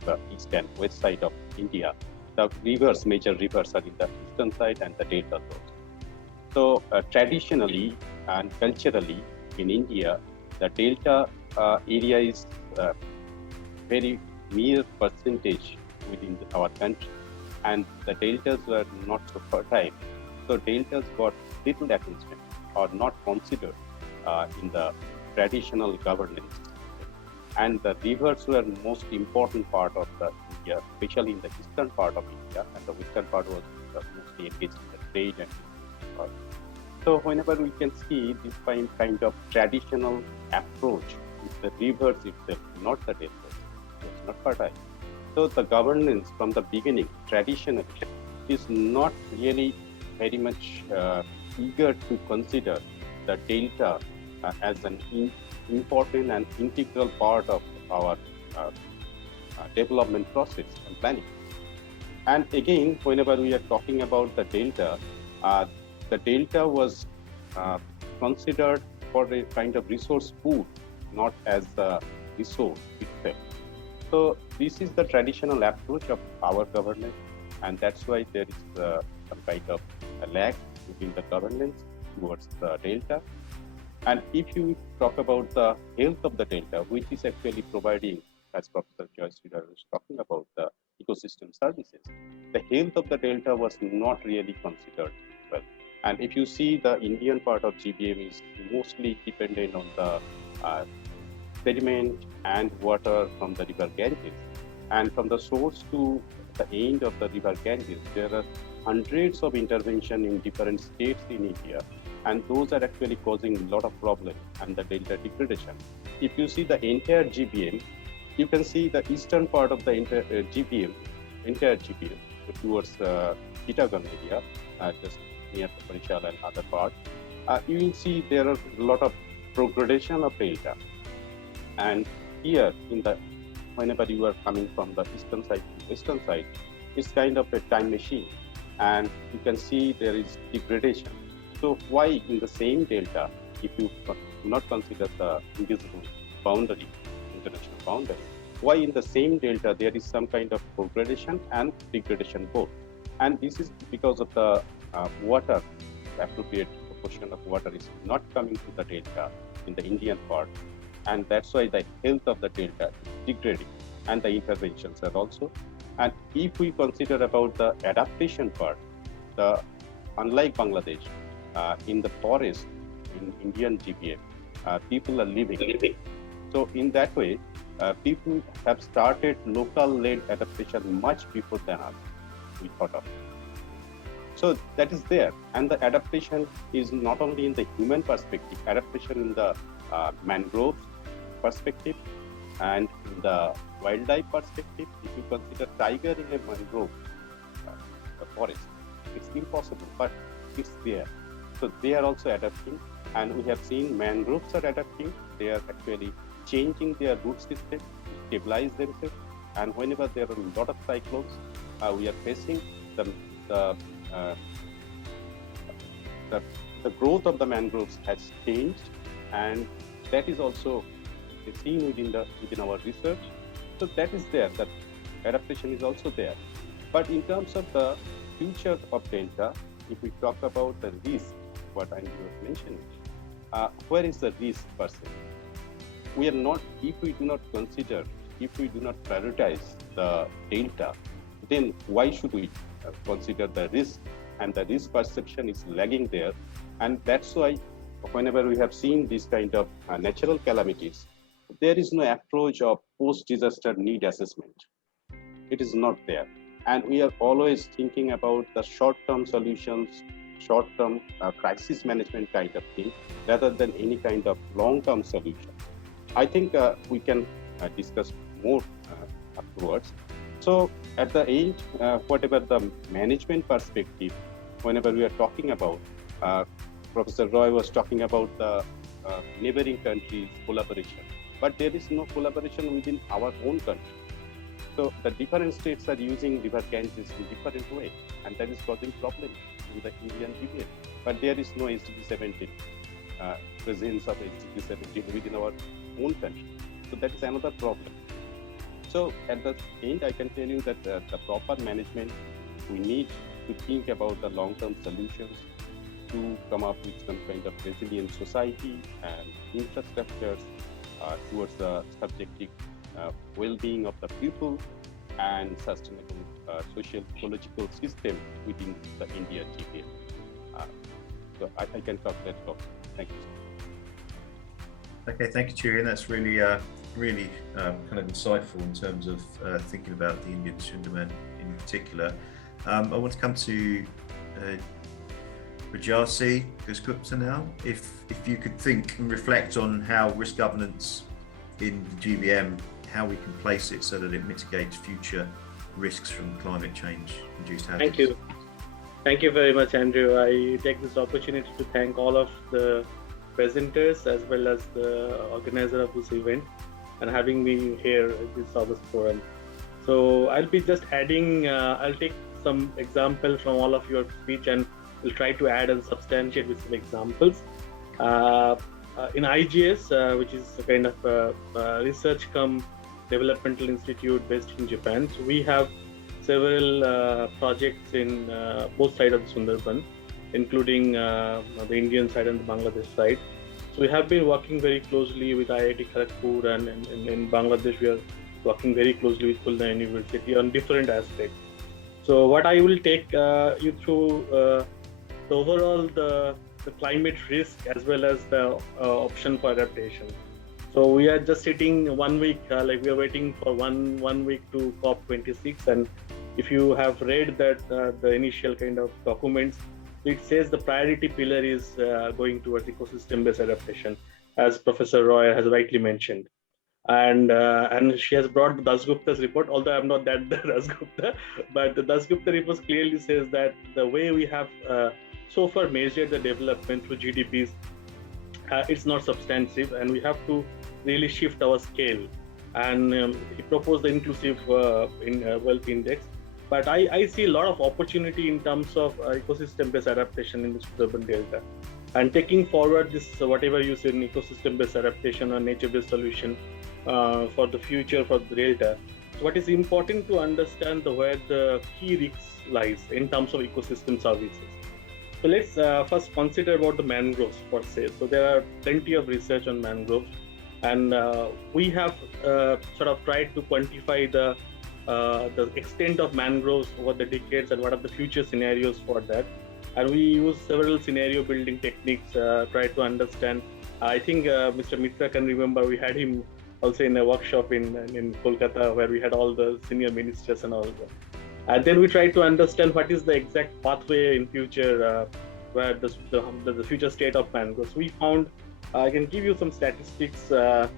the east and west side of India. The rivers, major rivers are in the eastern side and the delta zones. So traditionally and culturally in India, the delta area is very mere percentage within our country, and the deltas were not so fertile. So deltas got little attention or not considered in the traditional governance. And the rivers were most important part of the India, especially in the eastern part of India, and the western part was mostly engaged in the trade and so whenever we can see this kind of traditional approach with the rivers itself, not the deltas, it's not fertile. So the governance from the beginning, traditionally, is not really very much eager to consider the delta as an important and integral part of our development process and planning. And again, whenever we are talking about the delta was considered for a kind of resource pool, not as a resource itself. So this is the traditional approach of our government, and that's why there is some kind of a lag between the governance towards the delta. And if you talk about the health of the delta, which is actually providing, as Professor Joyce was talking about, the ecosystem services, the health of the delta was not really considered well. And if you see, the Indian part of GBM is mostly dependent on the sediment and water from the river Ganges. And from the source to the end of the river Ganges, there are hundreds of interventions in different states in India. And those are actually causing a lot of problems and the delta degradation. If you see the entire GBM, you can see the eastern part of the entire GBM towards Chittagong area, just near the Parishal and other part. You will see there are a lot of progression of delta. And here, whenever you are coming from the eastern side to western side, it's kind of a time machine. And you can see there is degradation. So why in the same delta, if you do not consider the invisible boundary, international boundary, why in the same delta there is some kind of progression and degradation both? And this is because of the water, the appropriate proportion of water is not coming to the delta in the Indian part. And that's why the health of the delta is degrading, and the interventions are also. And if we consider about the adaptation part, unlike Bangladesh, in the forest, in Indian GBM, people are living. So in that way, people have started local-led adaptation much before than us, we thought of. So that is there. And the adaptation is not only in the human perspective, adaptation in the mangrove perspective and in the wildlife perspective. If you consider tiger in a mangrove forest, it's impossible, but it's there. So they are also adapting, and we have seen mangroves are adapting. They are actually changing their root system to stabilize themselves. And whenever there are a lot of cyclones, we are facing the growth of the mangroves has changed, and that is also seen within our research. So that is there. That adaptation is also there. But in terms of the future of delta, if we talk about the risk, what I was mentioning, where is the risk per se? We are not, if we do not consider, if we do not prioritize the delta, then why should we consider the risk? And the risk perception is lagging there. And that's why whenever we have seen this kind of natural calamities, there is no approach of post-disaster need assessment. It is not there. And we are always thinking about the short-term solutions, short-term crisis management kind of thing, rather than any kind of long-term solution. I think we can discuss more afterwards. So at the end, whatever the management perspective, whenever we are talking about, Professor Roy was talking about the neighboring countries' collaboration, but there is no collaboration within our own country. So the different states are using river Ganges in different way, and that is causing problems in the Indian GBM. But there is no SDG 17, presence of SDG 17 within our own country. So that is another problem. So at the end, I can tell you that the proper management, we need to think about the long-term solutions to come up with some kind of resilient society and infrastructures towards the subjective well-being of the people and sustainable social ecological system within the India GBM. So I can talk that talk. Thank you. Okay, thank you, Chirian. That's really, really kind of insightful in terms of thinking about the Indian Sundarban in particular. I want to come to Rajasi Gupta now. If you could think and reflect on how risk governance in the GBM, how we can place it so that it mitigates future risks from climate change induced hazards. Thank you. Thank you very much, Andrew. I take this opportunity to thank all of the presenters as well as the organizer of this event and having me here at this August forum. So I'll be just adding, I'll take some examples from all of your speech and we'll try to add and substantiate with some examples. In IGS, which is a kind of research cum developmental institute based in Japan, so we have several projects in both sides of the Sundarban, including the Indian side and the Bangladesh side. So we have been working very closely with IIT Kharagpur, and in Bangladesh we are working very closely with Khulna University on different aspects. So what I will take you through the overall the climate risk as well as the option for adaptation. So we are just sitting 1 week, like we are waiting for one week to COP26, and if you have read that the initial kind of documents, it says the priority pillar is going towards ecosystem-based adaptation, as Professor Roy has rightly mentioned. And she has brought Dasgupta's report, although I'm not that Dasgupta, but the Dasgupta report clearly says that the way we have so far measured the development through GDPs, it's not substantive, and we have to really shift our scale. And he proposed the inclusive wealth index. But I see a lot of opportunity in terms of ecosystem-based adaptation in the Sundarban Delta. And taking forward this, whatever you said in ecosystem-based adaptation or nature-based solution for the future for the Delta, so what is important to understand where the key risks lies in terms of ecosystem services. So let's first consider about the mangroves per se. So there are plenty of research on mangroves, and we have sort of tried to quantify the extent of mangroves over the decades and what are the future scenarios for that. And we use several scenario building techniques, try to understand. I think Mr. Mitra can remember, we had him also in a workshop in Kolkata where we had all the senior ministers and all that. And then we try to understand what is the exact pathway in future, where the future state of mangroves. We found, I can give you some statistics. There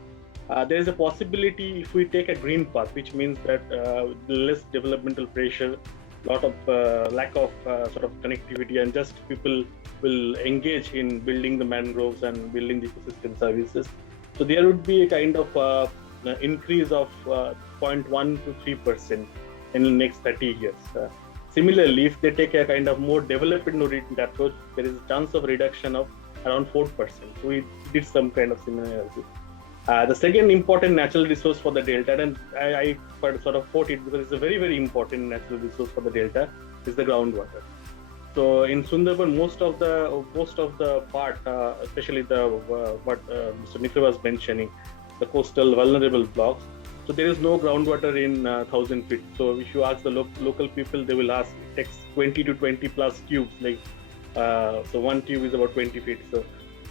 is a possibility if we take a green path, which means that less developmental pressure, lot of lack of sort of connectivity, and just people will engage in building the mangroves and building the ecosystem services. So there would be a kind of increase of 0.1 to 3% in the next 30 years. Similarly, if they take a kind of more development-oriented approach, there is a chance of reduction of around 4%. So we did some kind of similar analysis. The second important natural resource for the Delta, and I sort of quote it because it's a very, very important natural resource for the Delta, is the groundwater. So in Sundarban, most of the part, especially the what Mr. Mitra was mentioning, the coastal vulnerable blocks. So there is no groundwater in 1,000 feet. So if you ask the local people, they will ask, it takes 20 to 20 plus cubes. Like so, one tube is about 20 feet. So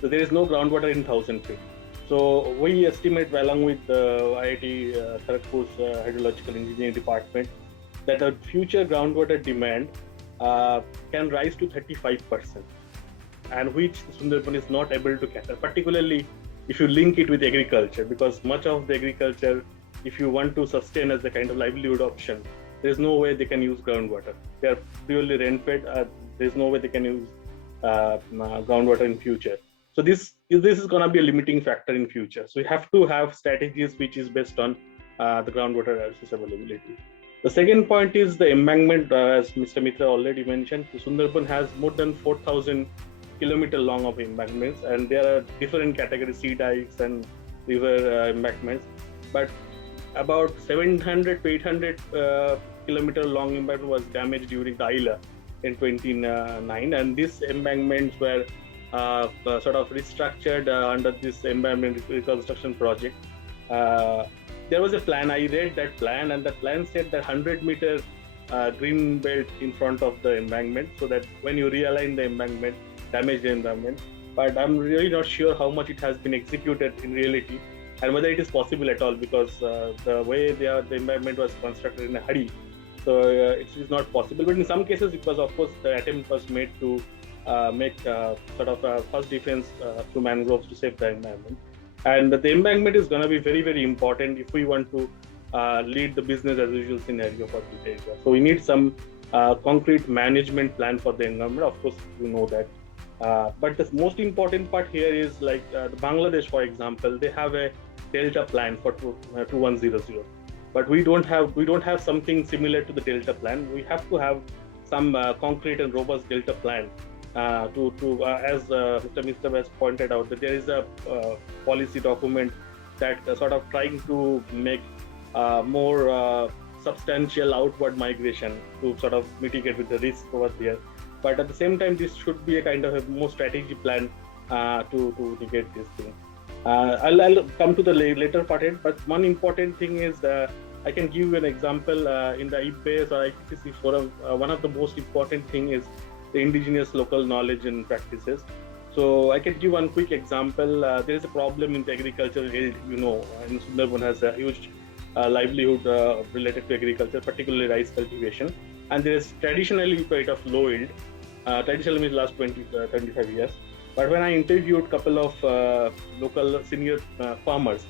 there is no groundwater in 1,000 feet. So we estimate, along with the IIT Kharagpur's hydrological engineering department, that the future groundwater demand can rise to 35%, and which Sundarban is not able to cater, particularly if you link it with agriculture, because much of the agriculture, if you want to sustain as a kind of livelihood option, there's no way they can use groundwater. They are purely rain-fed. There's no way they can use groundwater in future. So this is going to be a limiting factor in future. So we have to have strategies which is based on the groundwater resource availability. The second point is the embankment, as Mr. Mitra already mentioned. Sundarban has more than 4,000 kilometer long of embankments, and there are different categories, sea dikes and river embankments. but about 700 to 800 kilometer long embankment was damaged during the Aila in 2009, and these embankments were sort of restructured under this embankment reconstruction project. There was a plan. I read that plan, and the plan said that 100-meter green belt in front of the embankment, so that when you realign the embankment, damage the embankment. But I'm really not sure how much it has been executed in reality, and whether it is possible at all, because the way the embankment was constructed in a hurry, so it is not possible. But in some cases, because of course the attempt was made to make sort of a first defense through mangroves to save the environment. And the embankment is going to be very, very important if we want to lead the business as usual scenario for this area. So we need some concrete management plan for the environment. Of course, you know that. But the most important part here is like Bangladesh, for example, they have a Delta plan for 2100. But we don't have something similar to the Delta plan. We have to have some concrete and robust Delta plan as Mr. Mr. has pointed out, that there is a policy document that sort of trying to make more substantial outward migration to sort of mitigate with the risk over there. But at the same time, this should be a kind of a more strategy plan to mitigate this thing. I'll come to the later part, but one important thing is I can give you an example in the IPBES or IPCC forum. One of the most important thing is the indigenous local knowledge and practices. So I can give one quick example. There is a problem in the agricultural yield, and Sundarban has a huge livelihood related to agriculture, particularly rice cultivation. And there is traditionally quite of low yield, traditionally means last 25 years. But when I interviewed a couple of local senior farmers,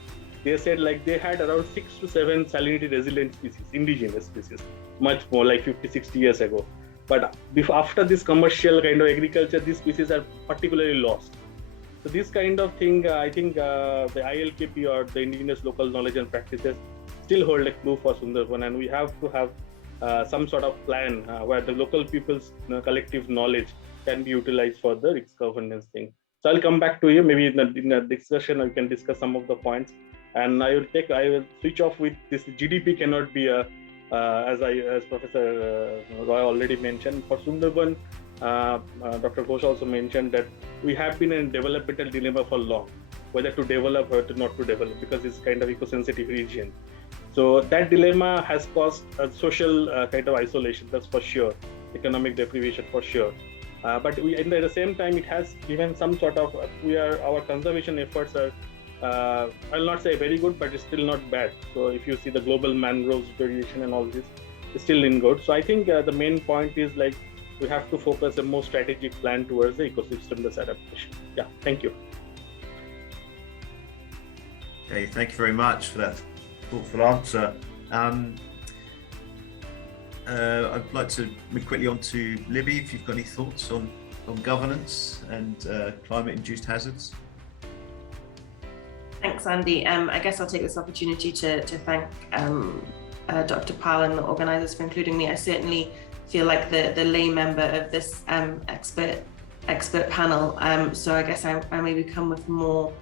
they said like they had around 6 to 7 salinity resilient species, indigenous species, much more like 50, 60 years ago. But after this commercial kind of agriculture, these species are particularly lost. So this kind of thing, I think the ILKP or the indigenous local knowledge and practices still hold a clue for Sundarban, and we have to have some sort of plan where the local people's collective knowledge can be utilized for the risk governance thing. So I'll come back to you. Maybe in the discussion we can discuss some of the points, and I will switch off with this. GDP cannot be a as Professor Roy already mentioned, for Sundarban, Dr. Ghosh also mentioned that we have been in a developmental dilemma for long, whether to develop or not to develop, because it's kind of eco-sensitive region. So that dilemma has caused a social kind of isolation, that's for sure, economic deprivation for sure. But at the same time, it has given some sort of, our conservation efforts are, I'll not say very good, but it's still not bad. So if you see the global mangroves variation and all this, it's still in good. So I think the main point is like, we have to focus a more strategic plan towards the ecosystem-less adaptation. Yeah, thank you. Okay, thank you very much for that thoughtful answer. I'd like to move quickly on to Libby, if you've got any thoughts on governance and climate-induced hazards. Thanks, Andy. I guess I'll take this opportunity to thank Dr. Pal and the organisers for including me. I certainly feel like the lay member of this expert panel. So I guess I maybe come with more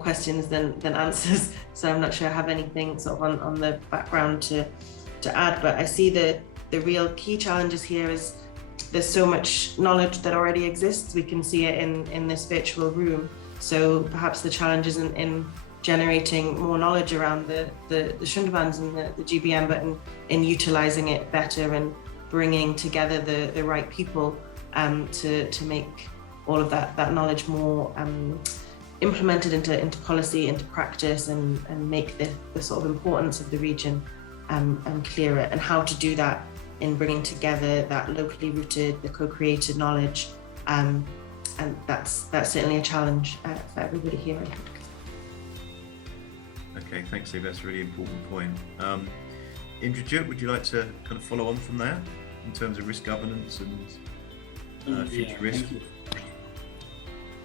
questions than answers. So I'm not sure I have anything sort of on the background to add, but I see the real key challenges here is there's so much knowledge that already exists. We can see it in this virtual room. So perhaps the challenge isn't in generating more knowledge around the Sundarbans and the GBM, but in utilizing it better and bringing together the right people to make all of that knowledge more implemented into policy, into practice, and make the sort of importance of the region clearer, and how to do that in bringing together that locally rooted, the co-created knowledge. And that's certainly a challenge for everybody here. Okay, thanks, Lee. That's a really important point. Indrajit, would you like to kind of follow on from there in terms of risk governance and future risk?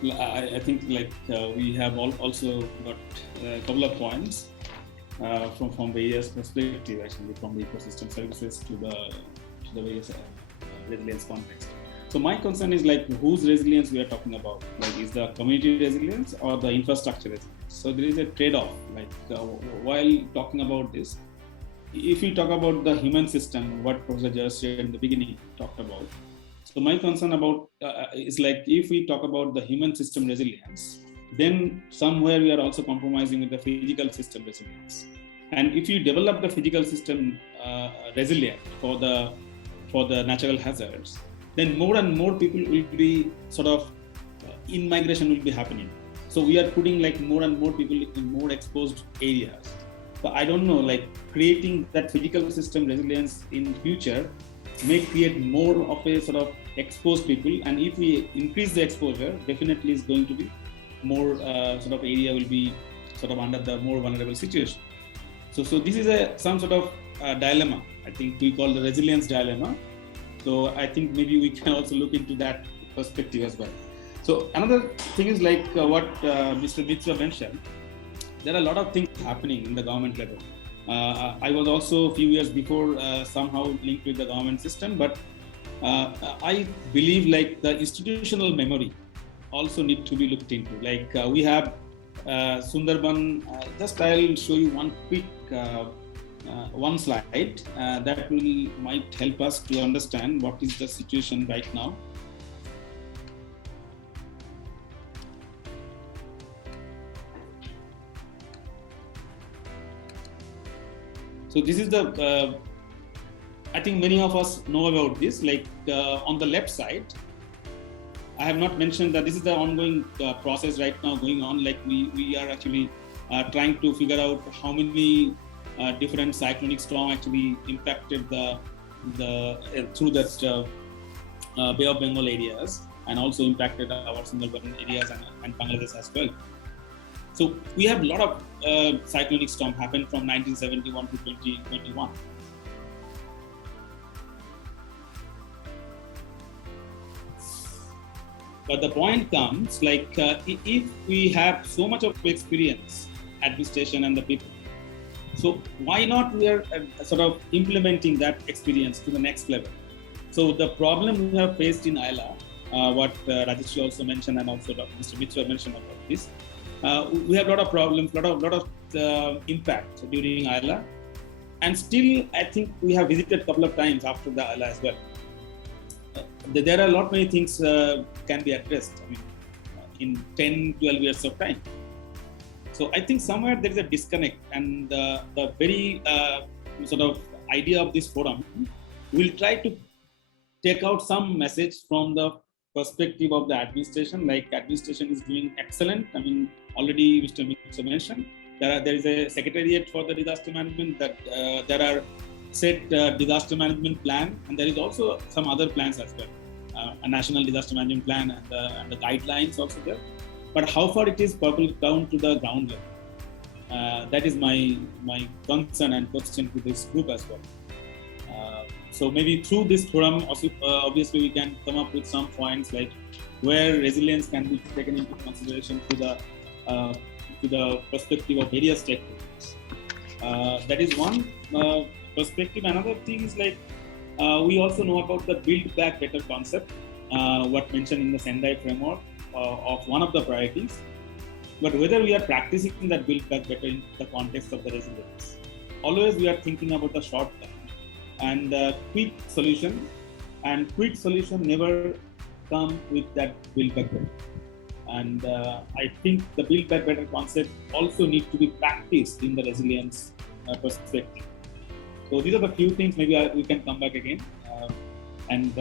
I think like we have also got a couple of points from various perspectives, actually, from the ecosystem services to the various resilience context. So my concern is like whose resilience we are talking about? Like, is the community resilience or the infrastructure resilience? So there is a trade-off. While talking about this, if we talk about the human system, what Professor Jasir in the beginning talked about. So my concern about is if we talk about the human system resilience, then somewhere we are also compromising with the physical system resilience. And if you develop the physical system resilient for the natural hazards, then more and more people will be in migration will be happening. So we are putting more and more people in more exposed areas. So I don't know, creating that physical system resilience in future may create more of a exposed people. And if we increase the exposure, definitely is going to be more area will be under the more vulnerable situation. So this is some dilemma. I think we call the resilience dilemma. So I think maybe we can also look into that perspective as well. So another thing is what Mr. Mitra mentioned. There are a lot of things happening in the government level. I was also a few years before somehow linked with the government system, but I believe the institutional memory also need to be looked into. We have Sundarban. Just I'll show you one quick one slide that might help us to understand what is the situation right now. So this is the, I think many of us know about this, on the left side, I have not mentioned that this is the ongoing process right now going on. We are actually trying to figure out how many different cyclonic storm actually impacted through that Bay of Bengal areas, and also impacted our Sundarban areas and Bangladesh as well. So we have a lot of cyclonic storm happened from 1971 to 2021. But the point comes, if we have so much of experience, administration and the people, so why not we are implementing that experience to the next level? So the problem we have faced in Ayla, what Rajesh also mentioned, and also Mr. Mitra mentioned about this, we have a lot of problems, lot of impact during Ayla, and still I think we have visited a couple of times after the Ayla as well. There are a lot many things can be addressed. In 10, 12 years of time. So I think somewhere there is a disconnect, and the very idea of this forum will try to take out some message from the perspective of the administration. Administration is doing excellent. Already Mr. Mitra mentioned there is a secretariat for the disaster management, that there are set disaster management plan, and there is also some other plans as well, a national disaster management plan and the guidelines also there. But how far it is percolate down to the ground level? That is my concern and question to this group as well. So maybe through this forum, obviously we can come up with some points where resilience can be taken into consideration to the perspective of various stakeholders. That is one perspective. Another thing is we also know about the build back better concept, what mentioned in the Sendai framework of one of the priorities. But whether we are practicing that build back better in the context of the resilience, always we are thinking about the short term and quick solution, and quick solution never come with that build back better. And I think the build back better concept also needs to be practiced in the resilience perspective. So these are the few things. Maybe we can come back again and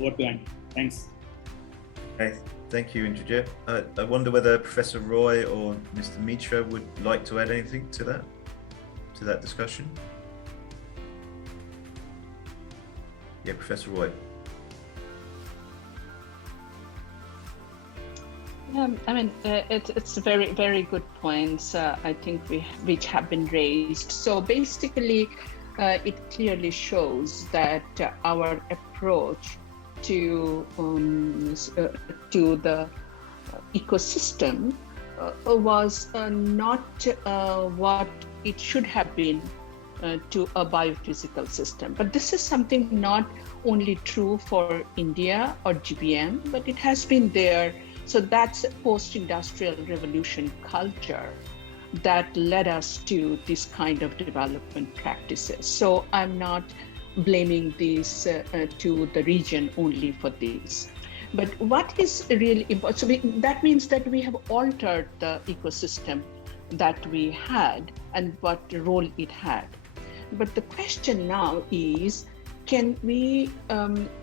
over to Andy. Thanks. Okay, thank you, Indrajit. I wonder whether Professor Roy or Mr. Mitra would like to add anything to that discussion. Yeah, Professor Roy. It's very, very good points, I think, which have been raised. So basically, it clearly shows that our approach to the ecosystem was not what it should have been to a biophysical system. But this is something not only true for India or GBM, but it has been there So that's a post-industrial revolution culture that led us to this kind of development practices. So I'm not blaming this to the region only for this. But what is really important, so that means that we have altered the ecosystem that we had and what role it had. But the question now is,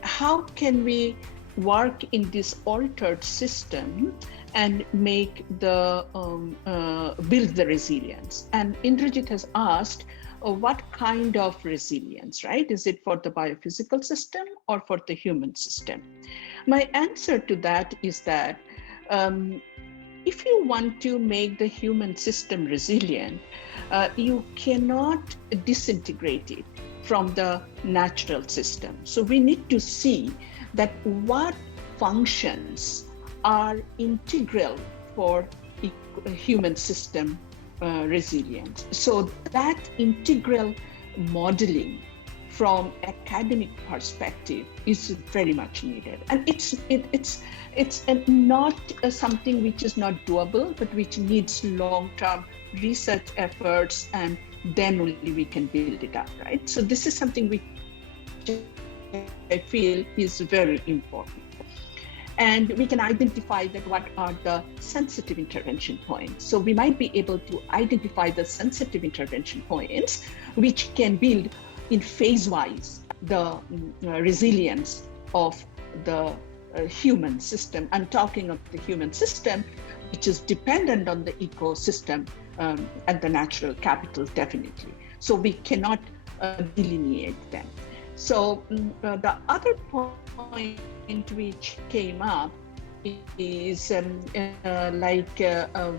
how can we work in this altered system and make build the resilience? And Indrajit has asked, what kind of resilience, right? Is it for the biophysical system or for the human system? My answer to that is that if you want to make the human system resilient, you cannot disintegrate it from the natural system. So we need to see that what functions are integral for human system resilience. So that integral modeling from academic perspective is very much needed, and it's not something which is not doable, but which needs long-term research efforts, and then only we can build it up, right? So this is something which I feel is very important. And we can identify that what are the sensitive intervention points. So we might be able to identify the sensitive intervention points, which can build in phase-wise the resilience of the human system. I'm talking of the human system, which is dependent on the ecosystem and the natural capital, definitely. So we cannot delineate them. So the other point which came up is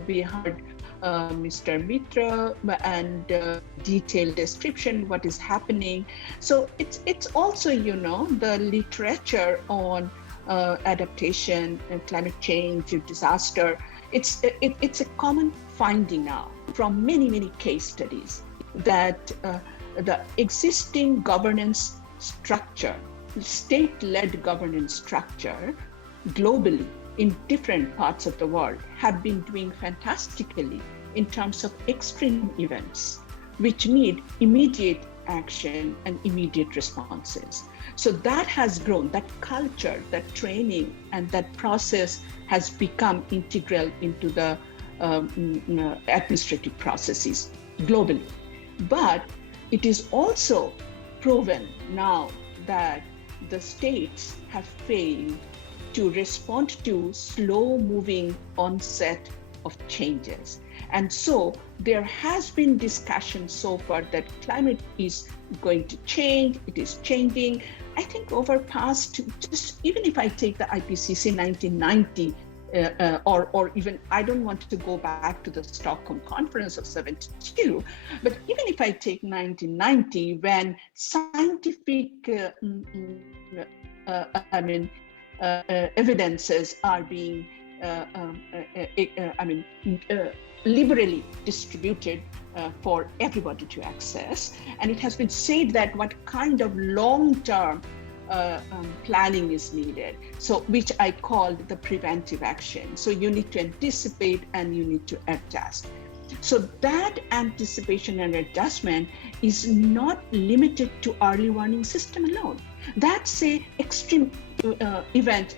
we heard Mr. Mitra and detailed description what is happening. So it's also, the literature on adaptation and climate change, disaster. It's a common finding now from many case studies that the existing governance structure, state-led governance structure globally in different parts of the world have been doing fantastically in terms of extreme events, which need immediate action and immediate responses. So that has grown, that culture, that training, and that process has become integral into the administrative processes globally. But it is also proven now that the states have failed to respond to slow-moving onset of changes. And so there has been discussion so far that climate is going to change, it is changing. I think over past, just even if I take the IPCC 1990, or even, I don't want to go back to the Stockholm Conference of 72, but even if I take 1990, when scientific evidences are being liberally distributed for everybody to access, and it has been said that what kind of long-term planning is needed, so which I called the preventive action. So you need to anticipate and you need to adjust. So that anticipation and adjustment is not limited to early warning system alone. That's a extreme event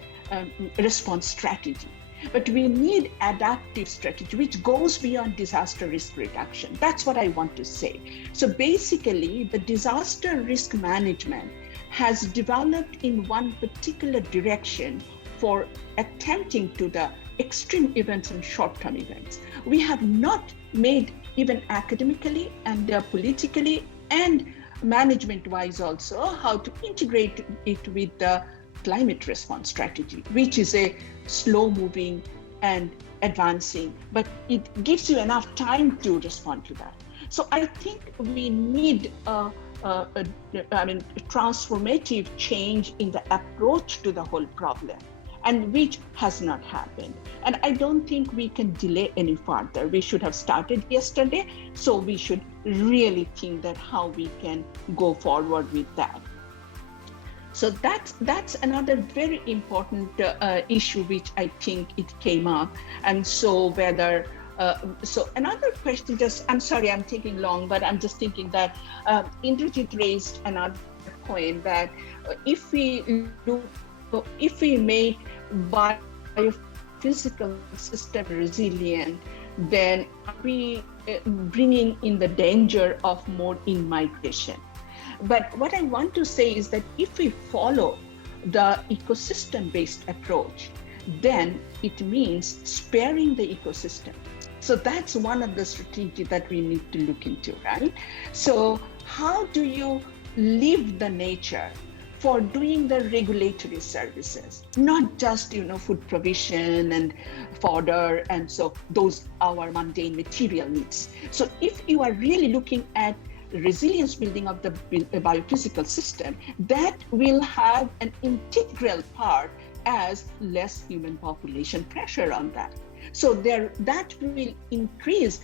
response strategy. But we need adaptive strategy, which goes beyond disaster risk reduction. That's what I want to say. So basically, the disaster risk management has developed in one particular direction for attempting to the extreme events and short-term events. We have not made, even academically and politically and management-wise also, how to integrate it with the climate response strategy, which is a slow-moving and advancing, but it gives you enough time to respond to that. So I think we need transformative change in the approach to the whole problem, and which has not happened. And I don't think we can delay any further. We should have started yesterday, so we should really think that how we can go forward with that. So that's another very important issue which I think it came up. And so whether so another question, just I'm sorry I'm taking long, but I'm just thinking that Indrajit raised another point that if we make biophysical system resilient, then are we bringing in the danger of more in-migration? But what I want to say is that if we follow the ecosystem-based approach, then it means sparing the ecosystem. So that's one of the strategies that we need to look into, right? So how do you leave the nature for doing the regulatory services, not just food provision and fodder, and so those our mundane material needs. So if you are really looking at resilience building of the biophysical system, that will have an integral part as less human population pressure on that. So that will increase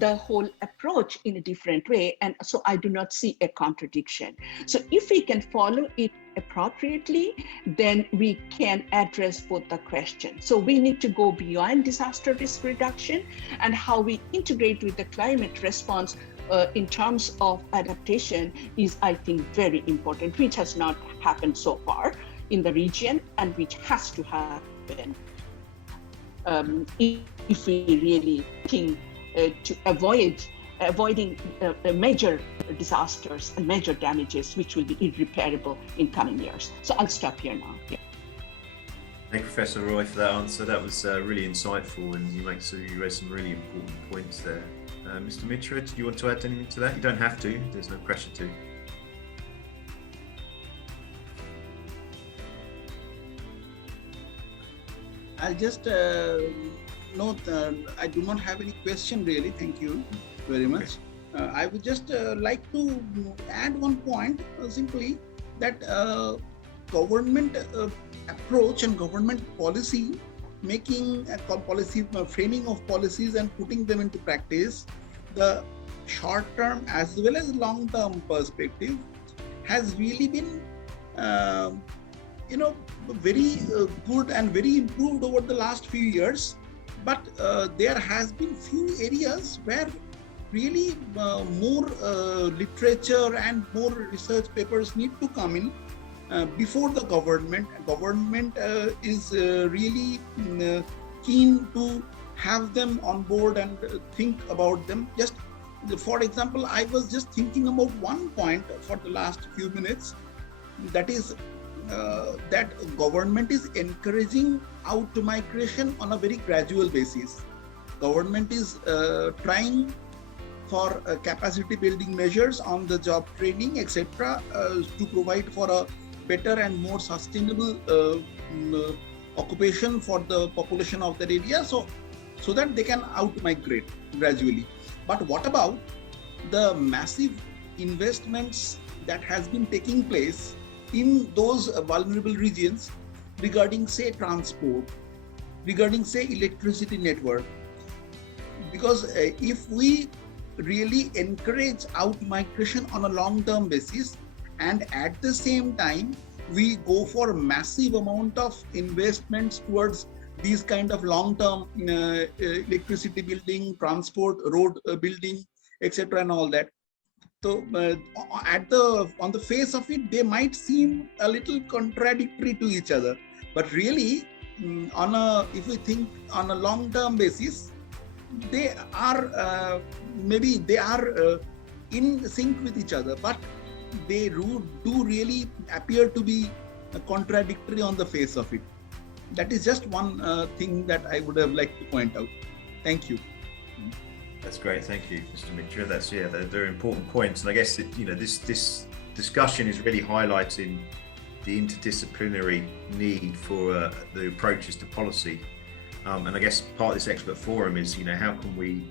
the whole approach in a different way. And so I do not see a contradiction. So if we can follow it appropriately, then we can address both the questions. So we need to go beyond disaster risk reduction and how we integrate with the climate response in terms of adaptation is, I think, very important, which has not happened so far in the region and which has to happen if we really think to avoiding major disasters and major damages, which will be irreparable in coming years. So I'll stop here now. Yeah. Thank you, Professor Roy, for that answer. That was really insightful, and you raised some really important points there. Mr. Mitra, do you want to add anything to that? You don't have to. There's no pressure to. I'll just note I do not have any question really. Thank you very much. Okay. I would just like to add one point simply that government approach and government policy making a policy framing of policies and putting them into practice, the short-term as well as long-term perspective has really been very good and very improved over the last few years. But there has been few areas where really more literature and more research papers need to come in before the government. Government is really keen to have them on board and think about them. Just for example, I was just thinking about one point for the last few minutes, that is that government is encouraging out migration on a very gradual basis. Government is trying for capacity building measures on the job training, etc., to provide for a better and more sustainable occupation for the population of that area, so that they can out migrate gradually. But what about the massive investments that has been taking place in those vulnerable regions regarding, say, transport, regarding, say, electricity network? Because if we really encourage out migration on a long-term basis, and at the same time we go for massive amount of investments towards these kind of long-term electricity building, transport, road building, etc., and all that. So on the face of it, they might seem a little contradictory to each other, but really if we think on a long-term basis, they are maybe they are in sync with each other, but they do really appear to be contradictory on the face of it. That is just one thing that I would have liked to point out. Thank you. That's great, thank you, Mr. Mitra. That's they're important points, and I guess that, this discussion is really highlighting the interdisciplinary need for the approaches to policy, and I guess part of this expert forum is how can we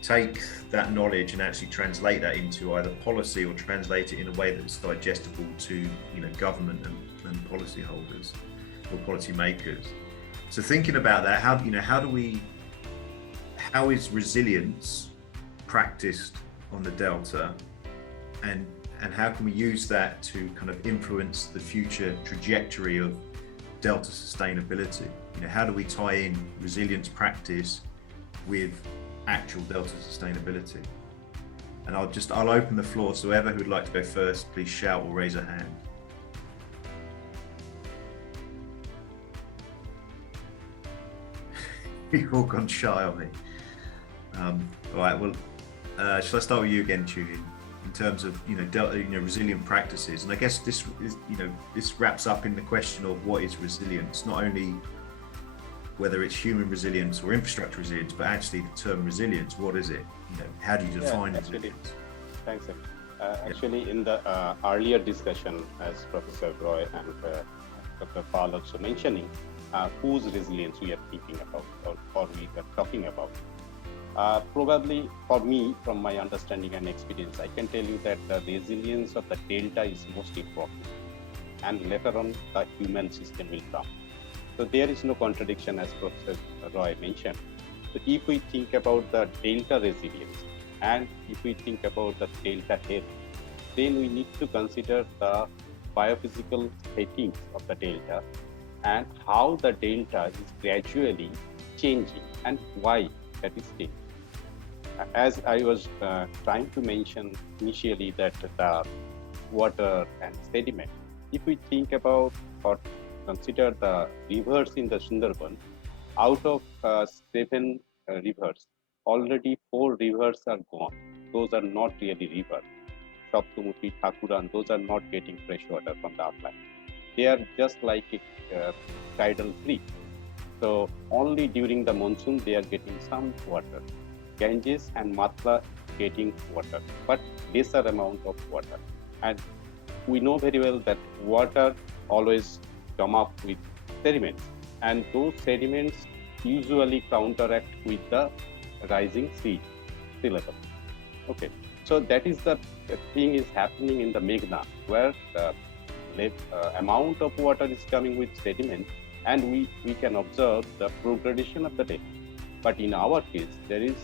take that knowledge and actually translate that into either policy or translate it in a way that's digestible to government and policy holders or policy makers. So thinking about that, how is resilience practiced on the Delta, and and how can we use that to kind of influence the future trajectory of delta sustainability? You know, how do we tie in resilience practice with actual delta sustainability? And I'll open the floor, so whoever who would like to go first, please shout or raise a hand. You've all gone shy on me. All right, well, shall I start with you again, Tunin, in terms of resilient practices? And I guess this is this wraps up in the question of what is resilience, not only whether it's human resilience or infrastructure resilience, but actually the term resilience. What is it? How do you define resilience? Thanks, Ed. Actually, in the earlier discussion, as Professor Roy and Dr. Paul also mentioning, whose resilience we are thinking about or we are talking about. Probably for me, from my understanding and experience, I can tell you that the resilience of the delta is most important, and later on the human system will come. So there is no contradiction, as Professor Roy mentioned. So if we think about the delta resilience and if we think about the delta health, then we need to consider the biophysical settings of the delta and how the delta is gradually changing and why that is changing. As I was trying to mention initially, that the water and sediment, if we think about or consider the rivers in the Sundarban, out of 7 rivers, already 4 rivers are gone. Those are not really rivers. Saptamuti, Thakuran, those are not getting fresh water from the upland. They are just like a tidal creek. So only during the monsoon they are getting some water. Ganges and Matra getting water, but lesser amount of water. And we know very well that water always come up with sediments, and those sediments usually counteract with the rising sea level. Okay, so that is the thing is happening in the Meghna, where the amount of water is coming with sediment, and we can observe the progression of the day. But in our case, there is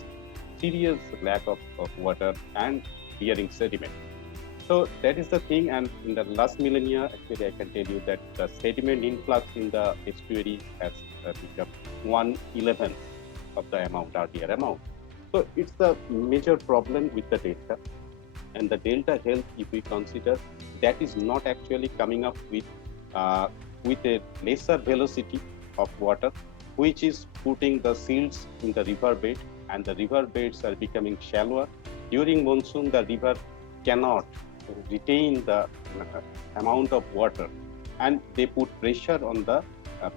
serious lack of water and bearing sediment. So that is the thing, and in the last millennia, actually I can tell you that the sediment influx in the estuary has become 1/11 of the amount, RDR amount. So it's the major problem with the delta. And the delta health, if we consider, that is not actually coming up with a lesser velocity of water, which is putting the silts in the river bed, and the river beds are becoming shallower. During monsoon, the river cannot retain the amount of water, and they put pressure on the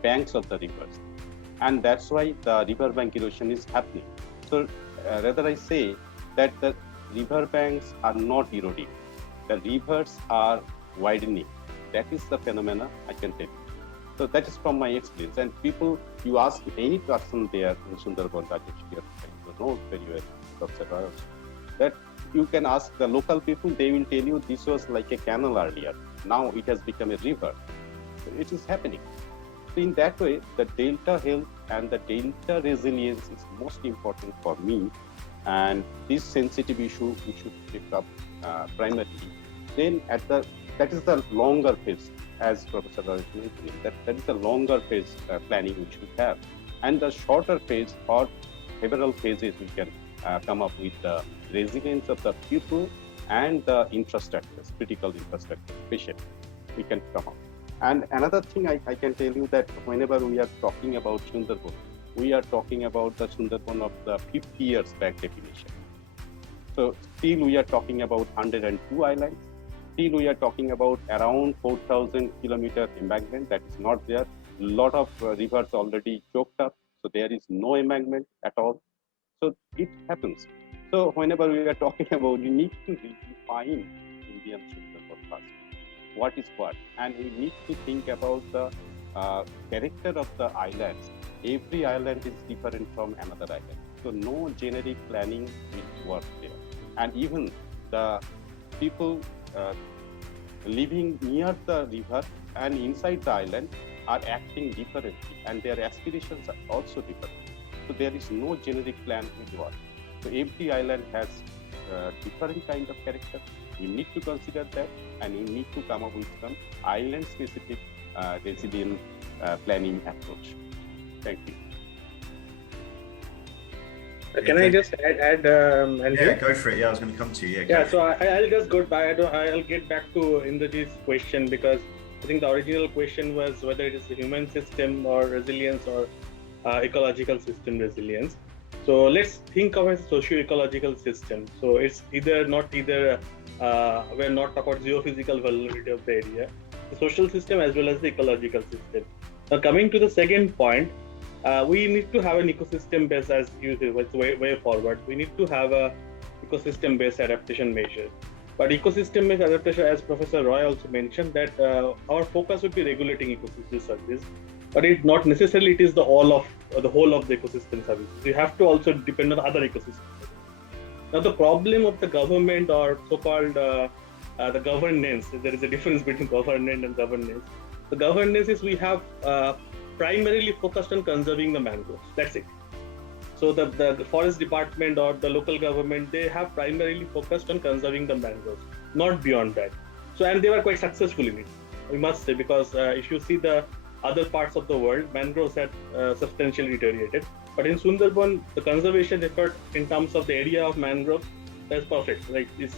banks of the rivers. And that's why the river bank erosion is happening. So rather I say that the river banks are not eroding. The rivers are widening. That is the phenomena I can tell you. So that is from my experience. And people, you ask any person there in Sundarban, Rajesh, you know very well, Dr. Roy, that you can ask the local people, they will tell you this was like a canal earlier. Now it has become a river. So it is happening. So in that way, the delta health and the delta resilience is most important for me. And this sensitive issue we should pick up primarily. Then that is the longer phase, as Professor Raj mentioned, that is the longer phase planning we should have. And the shorter phase or several phases we can come up with the resilience of the people and the infrastructures, critical infrastructure, especially we can come up. And another thing I can tell you that whenever we are talking about Sundarban, we are talking about the Sundarban of the 50 years back definition. So still we are talking about 102 islands. Still we are talking about around 4,000 kilometer embankment that is not there. A lot of rivers already choked up, so there is no embankment at all. So it happens. So whenever we are talking about, you need to redefine Indian Sundarban first. What is what? And we need to think about the character of the islands. Every island is different from another island. So no generic planning will work there. And even the people living near the river and inside the island are acting differently, and their aspirations are also different. So there is no generic plan which works. So every island has different kind of character. You need to consider that, and you need to come up with some island-specific resilient planning approach. Thank you. Can I just add Andrew? Yeah, go for it. Yeah, I was going to come to you. Yeah, so I'll just go back. I'll get back to Indrajit's question, because I think the original question was whether it is the human system or resilience or ecological system resilience. So let's think of a socio-ecological system. So it's we're not about geophysical vulnerability of the area, the social system as well as the ecological system. Now coming to the second point, we need to have an ecosystem based, as you said, way forward. We need to have a ecosystem based adaptation measure. But ecosystem based adaptation, as Professor Roy also mentioned, that our focus would be regulating ecosystem services, but it not necessarily it is the whole of the ecosystem services. You have to also depend on other ecosystems. Now the problem of the government, or so-called the governance, there is a difference between governance and governance. The governance is we have primarily focused on conserving the mangroves. That's it. So the forest department or the local government, they have primarily focused on conserving the mangroves, not beyond that. So, and they were quite successful in it, we must say, because if you see the other parts of the world, mangroves had substantially deteriorated. But in Sundarban, the conservation effort in terms of the area of mangroves is perfect, like it's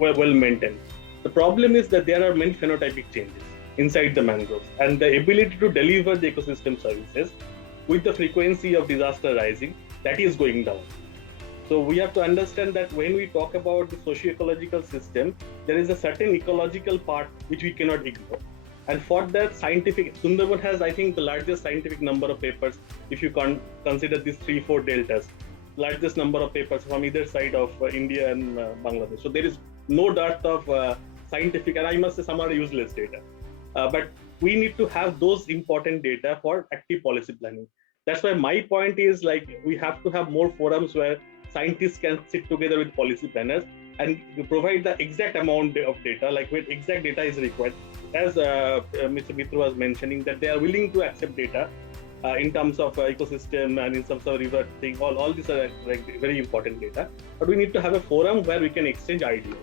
well maintained. The problem is that there are many phenotypic changes inside the mangroves, and the ability to deliver the ecosystem services with the frequency of disaster rising, that is going down. So we have to understand that when we talk about the socio-ecological system, there is a certain ecological part which we cannot ignore. And for that, Sundarban has, I think, the largest scientific number of papers, if you consider these 3-4 deltas, largest number of papers from either side of India and Bangladesh. So there is no dearth of scientific, and I must say some are useless data. But we need to have those important data for active policy planning. That's why my point is, like, we have to have more forums where scientists can sit together with policy planners and provide the exact amount of data, like when exact data is required. As Mr. Mitra was mentioning, that they are willing to accept data in terms of ecosystem and in terms of river thing. All these are like very important data. But we need to have a forum where we can exchange ideas,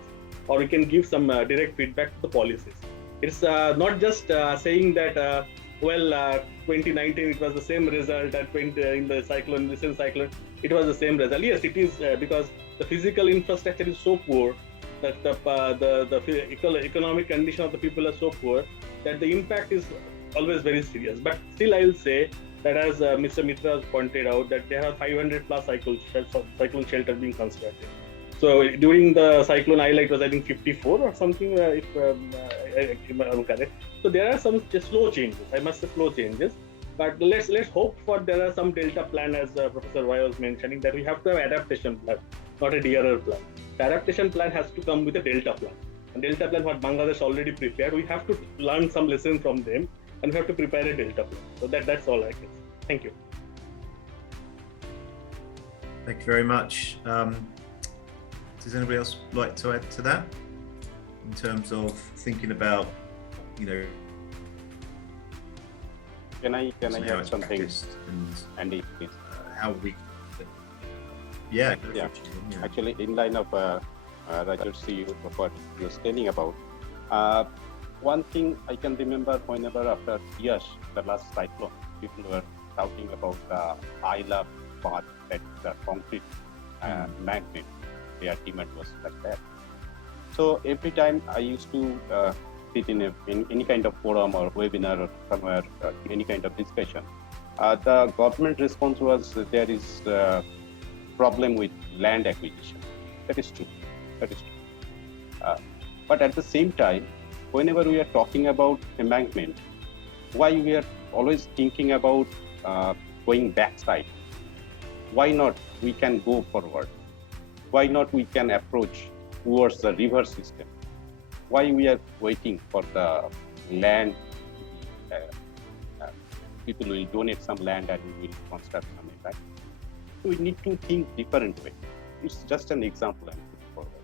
or we can give some direct feedback to the policies. It's not just saying that 2019 it was the same result, and in the recent cyclone it was the same result. Yes, it is because the physical infrastructure is so poor, that the economic condition of the people are so poor, that the impact is always very serious. But still, I will say that, as Mr. Mitra has pointed out, that there are 500 plus cyclone shelters being constructed. So during the cyclone Ayla, it was, I think, 54 or something, if I'm correct. So there are some slow changes. I must say slow changes. But let's hope for there are some Delta plan, as Professor Roy was mentioning, that we have to have adaptation plan, not a DRR plan. The adaptation plan has to come with a Delta plan. And Delta plan, what Bangladesh already prepared, we have to learn some lessons from them, and we have to prepare a Delta plan. So that's all I can say. Thank you. Thank you very much. Does anybody else like to add to that, in terms of thinking about, Can I add something? Andy, please. How we? Yeah. Actually, in line of Rajarsi, what you was telling about, one thing I can remember, whenever after years, the last cyclone, people were talking about the Ayla part, that the concrete magnet, their demand was like that. So every time I used to sit in any kind of forum or webinar or somewhere, any kind of discussion, the government response was there is problem with land acquisition. That is true. But at the same time, whenever we are talking about embankment, why we are always thinking about going backside? Why not we can go forward? Why not we can approach towards the river system? Why we are waiting for the land? People will donate some land and we will construct some impact. So we need to think different way. It's just an example I'm putting forward.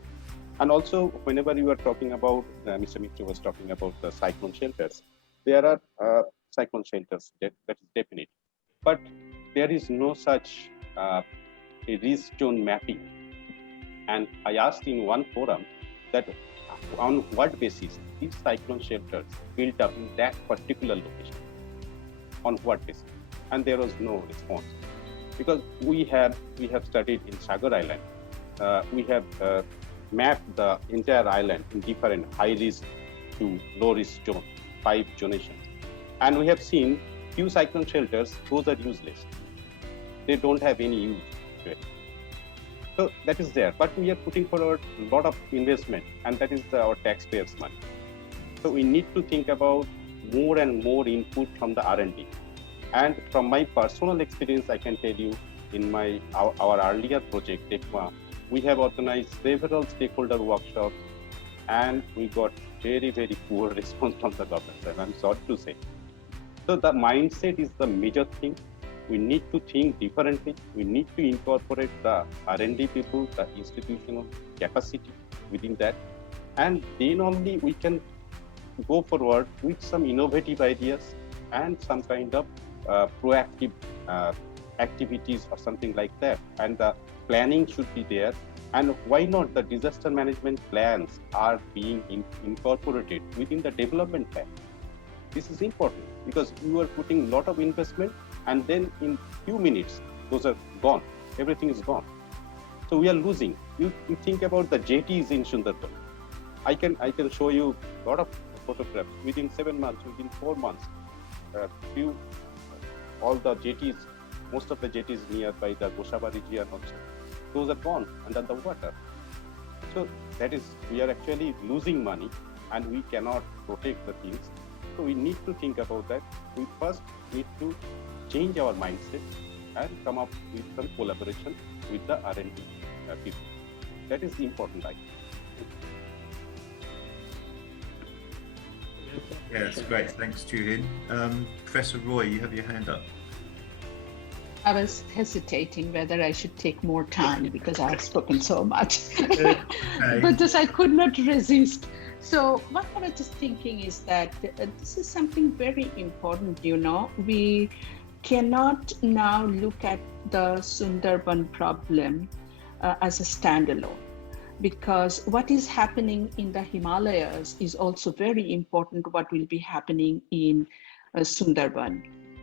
And also, whenever you are talking about, Mr. Mitra was talking about the cyclone shelters, there are cyclone shelters, that is definite. But there is no such a risk zone mapping And I asked in one forum that on what basis these cyclone shelters built up in that particular location, on what basis? And there was no response, because we have studied in Sagar Island. We have mapped the entire island in different high risk to low risk zone, 5 zonations, and we have seen few cyclone shelters, those are useless. They don't have any use to it. So that is there, but we are putting forward a lot of investment, and that is our taxpayers' money. So we need to think about more and more input from the R&D. And from my personal experience, I can tell you, in our earlier project, TECMA, we have organized several stakeholder workshops, and we got very, very poor response from the government, and I'm sorry to say. So the mindset is the major thing. We need to think differently. We need to incorporate the R&D people, the institutional capacity within that, and then only we can go forward with some innovative ideas and some kind of proactive activities or something like that. And the planning should be there. And why not the disaster management plans are being incorporated within the development plan? This is important because you are putting a lot of investment, and then in few minutes, those are gone. Everything is gone. So we are losing. You think about the jetties in Sundarban. I can show you a lot of photographs. Within 7 months, within 4 months, all the jetties, most of the jetties nearby the Goshaba region also, those are gone under the water. So that is, we are actually losing money, and we cannot protect the things. So we need to think about that. We first need to change our mindset and come up with some collaboration with the R&D people. That is the important item. Yeah, that's great. Thanks, Julian. Professor Roy, you have your hand up. I was hesitating whether I should take more time because I've spoken so much, but just I could not resist. So what I was just thinking is that this is something very important, we cannot now look at the Sundarban problem as a standalone, because what is happening in the Himalayas is also very important, what will be happening in Sundarban.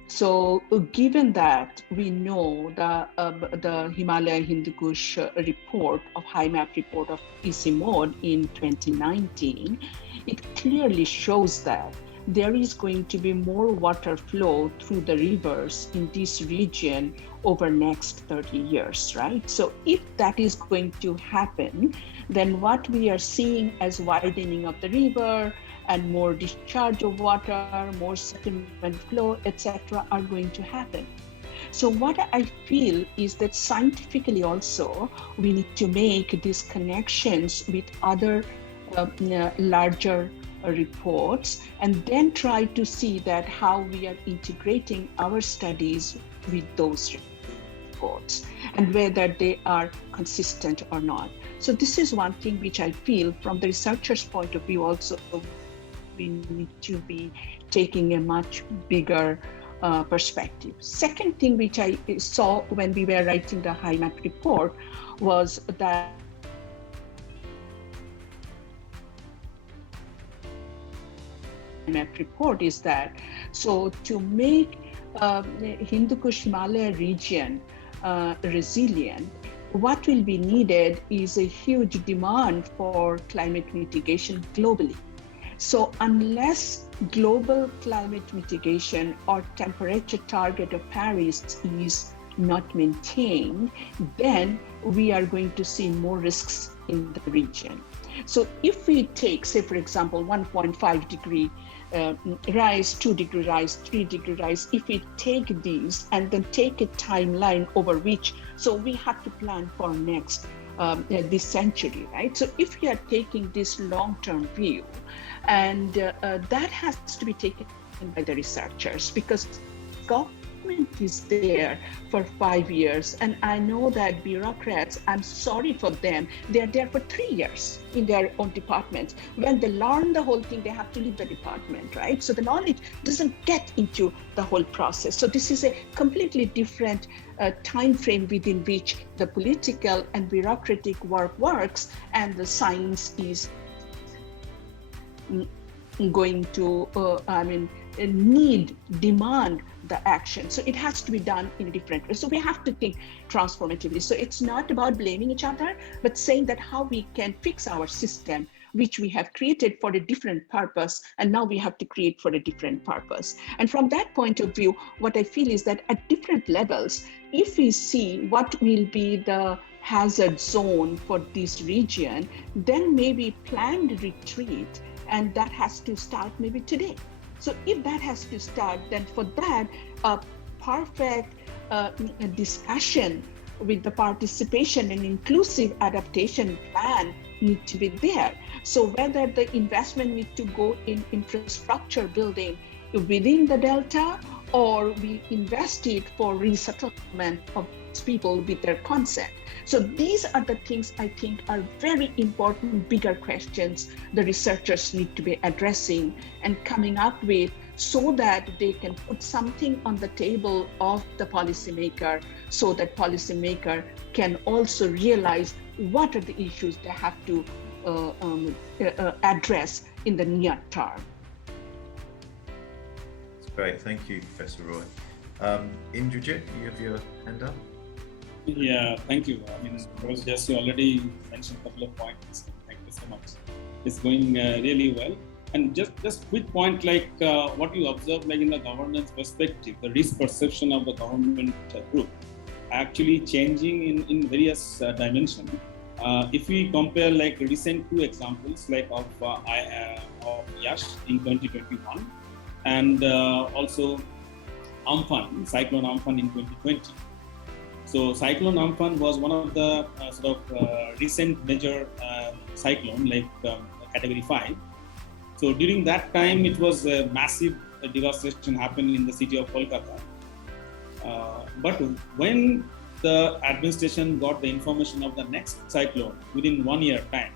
So given that we know the Himalaya Hindu Kush report of HIMAP report of ECMOD in 2019, it clearly shows that there is going to be more water flow through the rivers in this region over next 30 years, right? So if that is going to happen, then what we are seeing as widening of the river and more discharge of water, more sediment flow, etc., are going to happen. So what I feel is that scientifically also, we need to make these connections with other larger reports, and then try to see that how we are integrating our studies with those reports and whether they are consistent or not. So this is one thing which I feel from the researcher's point of view also, we need to be taking a much bigger perspective. Second thing which I saw when we were writing the HIMAP report was that HIMAP report is that, so to make Hindu Kush Himalaya region resilient, what will be needed is a huge demand for climate mitigation globally. So unless global climate mitigation or temperature target of Paris is not maintained, then we are going to see more risks in the region. So if we take, say, for example, 1.5 degree rise, 2 degree rise, 3 degree rise, if we take these and then take a timeline over which, so we have to plan for next this century, right? So if we are taking this long-term view, and that has to be taken by the researchers, because department is there for 5 years, and I know that bureaucrats, I'm sorry for them, they're there for 3 years in their own departments. When they learn the whole thing, they have to leave the department, right? So the knowledge doesn't get into the whole process. So this is a completely different time frame within which the political and bureaucratic work works, and the science is going to, demand the action. So it has to be done in a different way. So we have to think transformatively. So it's not about blaming each other, but saying that how we can fix our system, which we have created for a different purpose, and now we have to create for a different purpose. And from that point of view, what I feel is that at different levels, if we see what will be the hazard zone for this region, then maybe planned retreat, and that has to start maybe today. So if that has to start, then for that, a perfect discussion with the participation and inclusive adaptation plan need to be there. So whether the investment need to go in infrastructure building within the Delta, or we invest it for resettlement of people with their consent. So these are the things I think are very important, bigger questions the researchers need to be addressing and coming up with, so that they can put something on the table of the policymaker, so that policymaker can also realize what are the issues they have to address in the near term. That's great, thank you, Professor Roy. Indrajit, you have your hand up? Yeah, thank you. I mean, Rose Jesse already mentioned a couple of points. Thank you so much. It's going really well. And just quick point, like what you observe, like in the governance perspective, the risk perception of the government group actually changing in various dimensions. If we compare like recent 2 examples, like of Yash in 2021, and also Amphan, Cyclone Amphan in 2020. So Cyclone Amphan was one of the recent major cyclone, like category 5. So during that time, it was a massive devastation happened in the city of Kolkata. But when the administration got the information of the next cyclone within 1 year time,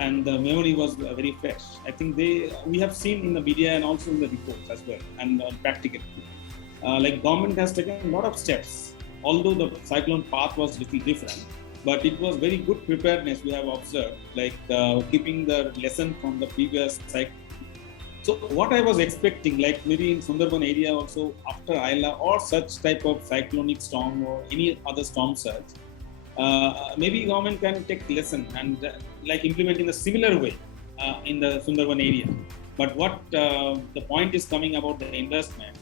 and the memory was very fresh, I think we have seen in the media and also in the reports as well, and practically, like government has taken a lot of steps. Although the cyclone path was little different, but it was very good preparedness we have observed, like keeping the lesson from the previous cyclone. So what I was expecting, like maybe in Sundarban area also after Ayla or such type of cyclonic storm or any other storm surge, maybe government can take lesson and like implement in a similar way in the Sundarban area. But what the point is coming about the investment,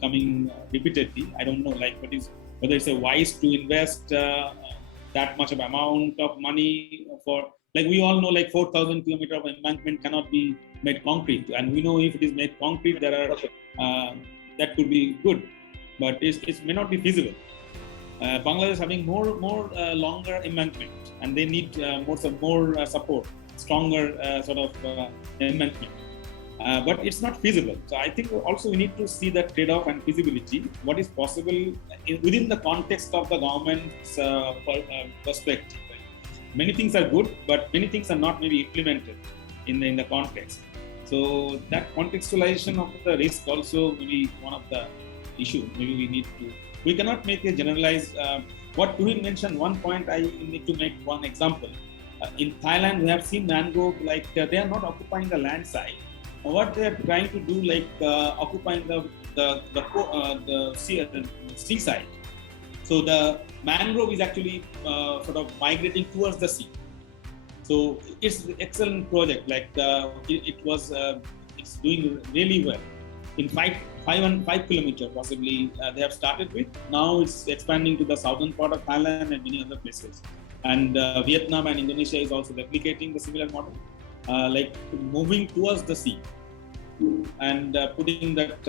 coming repeatedly. I don't know, like whether it's a wise to invest that much of amount of money for, like we all know, like 4,000 kilometers of embankment cannot be made concrete, and we know if it is made concrete, there are that could be good, but it may not be feasible. Bangladesh having more longer embankment, and they need more support, stronger embankment. But it's not feasible. So I think also we need to see the trade-off and feasibility, what is possible within the context of the government's perspective. Many things are good, but many things are not maybe implemented in the context. So that contextualization of the risk also may be one of the issues. Maybe we cannot make a generalized, what Tuhil mentioned, one point I need to make one example. In Thailand, we have seen mangrove, like they are not occupying the land side. What they are trying to do, like occupying the seaside. So the mangrove is actually migrating towards the sea. So it's an excellent project. Like it's doing really well. In 5 kilometers possibly they have started with. Now it's expanding to the southern part of Thailand and many other places. And Vietnam and Indonesia is also replicating the similar model. Like moving towards the sea and putting that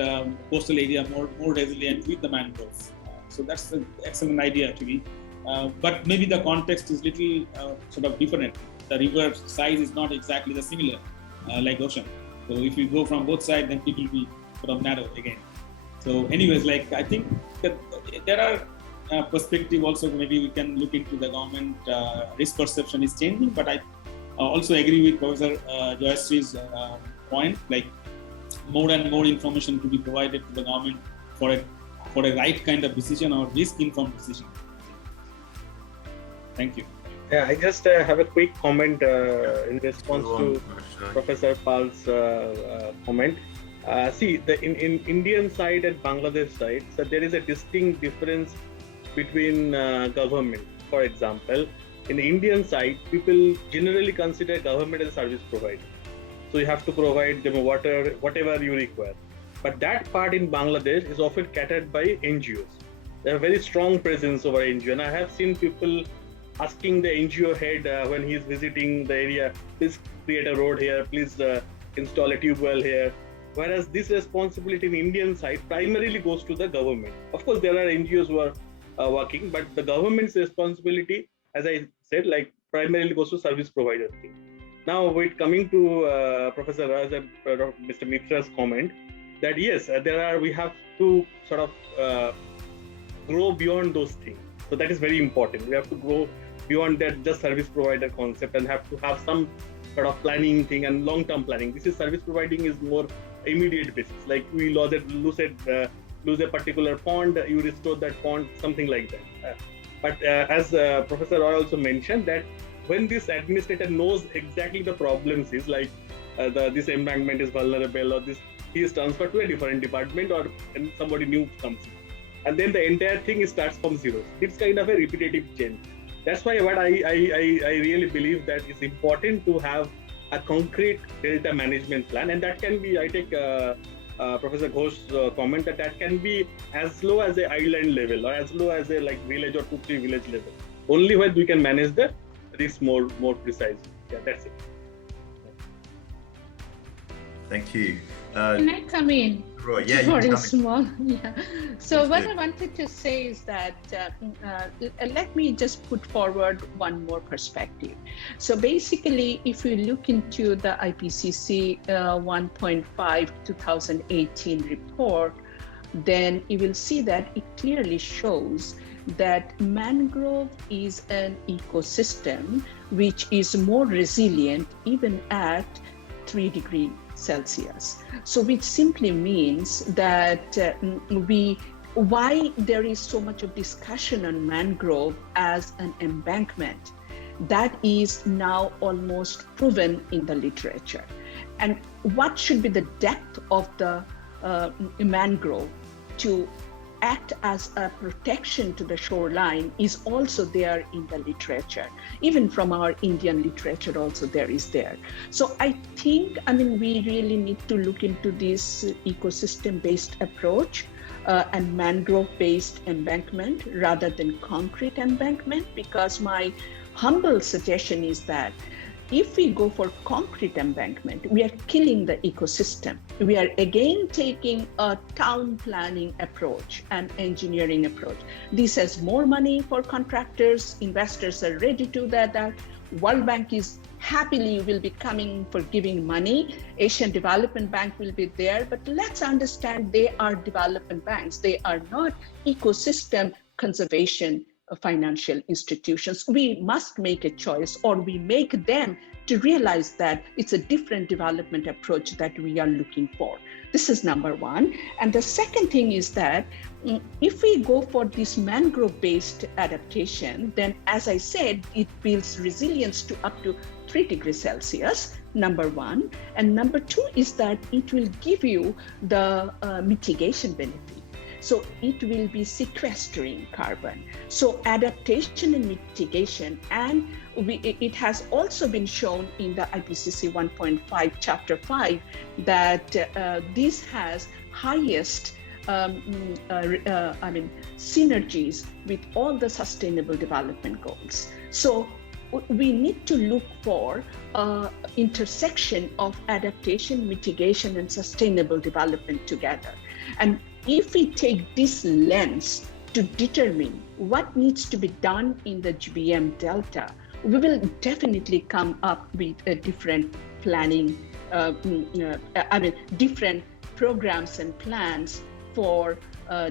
coastal area more resilient with the mangroves. So that's an excellent idea actually. But maybe the context is little different. The river size is not exactly the similar like ocean. So if you go from both sides, then it will be narrow again. So anyways, like I think that there are perspective also, maybe we can look into the government risk perception is changing, but I also agree with Professor Jayasree's point, like more and more information to be provided to the government for a right kind of decision or risk informed decision. Thank you. Yeah, I just have a quick comment in response to Professor Pal's comment. See, in Indian side and Bangladesh side, so there is a distinct difference between government. For example, in the Indian side, people generally consider government as a service provider. So you have to provide them water, whatever you require. But that part in Bangladesh is often catered by NGOs. They have a very strong presence over NGO, and I have seen people asking the NGO head when he is visiting the area, please create a road here, please install a tube well here. Whereas this responsibility in Indian side primarily goes to the government. Of course, there are NGOs who are working, but the government's responsibility, as I said, like primarily goes to service provider thing. Now, with coming to Professor Raj and Mr. Mitra's comment, that yes, we have to sort of grow beyond those things. So that is very important. We have to go beyond that just service provider concept and have to have some sort of planning thing and long-term planning. This is service providing is more immediate basis. Like we lose a particular pond, you restore that pond, something like that. But as Professor Roy also mentioned, that when this administrator knows exactly the problems is like this embankment is vulnerable, or this he is transferred to a different department, or somebody new comes in, and then the entire thing starts from zero. It's kind of a repetitive change. That's why what I really believe that it's important to have a concrete data management plan, and that can be, I take Professor Ghosh's comment that can be as low as a island level or as low as a like village or 2-3 village level. Only when we can manage the risk more precisely. Yeah, that's it. Thank you. Can I come in? Right, yeah, For you a can small, yeah. So what good. I wanted to say is that let me just put forward one more perspective. So basically, if you look into the IPCC 1.5 2018 report, then you will see that it clearly shows that mangrove is an ecosystem which is more resilient even at 3 degrees Celsius. So which simply means that why there is so much of discussion on mangrove as an embankment, that is now almost proven in the literature. And what should be the depth of the mangrove to act as a protection to the shoreline is also there in the literature. Even from our Indian literature also there is there. So I think, we really need to look into this ecosystem-based approach and mangrove-based embankment rather than concrete embankment, because my humble suggestion is that if we go for concrete embankment, we are killing the ecosystem. We are again taking a town planning approach and engineering approach. This has more money for contractors, investors are ready to do that. World Bank is happily will be coming for giving money. Asian Development Bank will be there, but let's understand they are development banks. They are not ecosystem conservation financial institutions. We must make a choice, or we make them to realize that it's a different development approach that we are looking for. This is number one. And the second thing is that if we go for this mangrove-based adaptation, then as I said, it builds resilience to up to 3 degrees Celsius, number one. And number two is that it will give you the mitigation benefit. So it will be sequestering carbon. So adaptation and mitigation, and it has also been shown in the IPCC 1.5 chapter 5 that this has highest synergies with all the sustainable development goals. So we need to look for intersection of adaptation, mitigation, and sustainable development together. And if we take this lens to determine what needs to be done in the GBM Delta, we will definitely come up with a different planning, different programs and plans for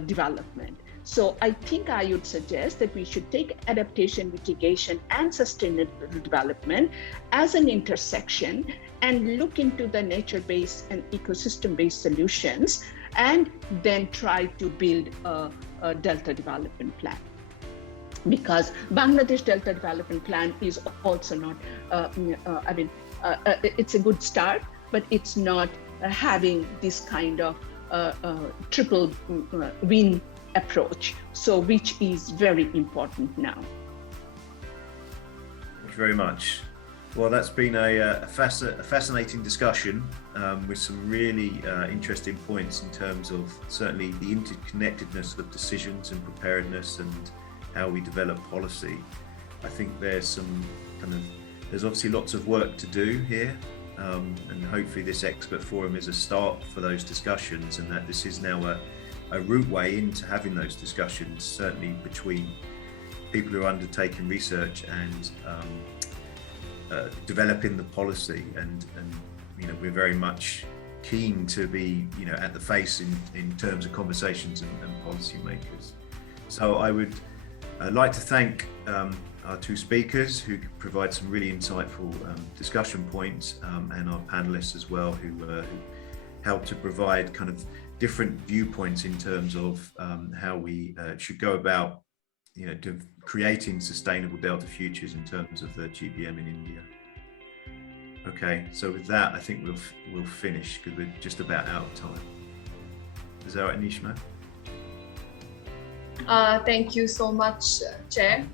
development. So I think I would suggest that we should take adaptation, mitigation, and sustainable development as an intersection and look into the nature-based and ecosystem-based solutions, and then try to build a Delta development plan. Because Bangladesh Delta Development Plan is also not, it's a good start, but it's not having this kind of triple win approach, so which is very important now. Thank you very much. Well, that's been a fascinating discussion with some really interesting points in terms of certainly the interconnectedness of decisions and preparedness and how we develop policy. I think there's obviously lots of work to do here, and hopefully this expert forum is a start for those discussions, and that this is now a route way into having those discussions, certainly between people who are undertaking research and developing the policy, and we're very much keen to be at the face in terms of conversations and policy makers. So I would like to thank our two speakers who provide some really insightful discussion points, and our panelists as well who help to provide kind of different viewpoints in terms of how we should go about creating sustainable Delta futures in terms of the GBM in India. Okay, so with that, I think we'll finish because we're just about out of time. Is that right, Nishma? Thank you so much, Chair.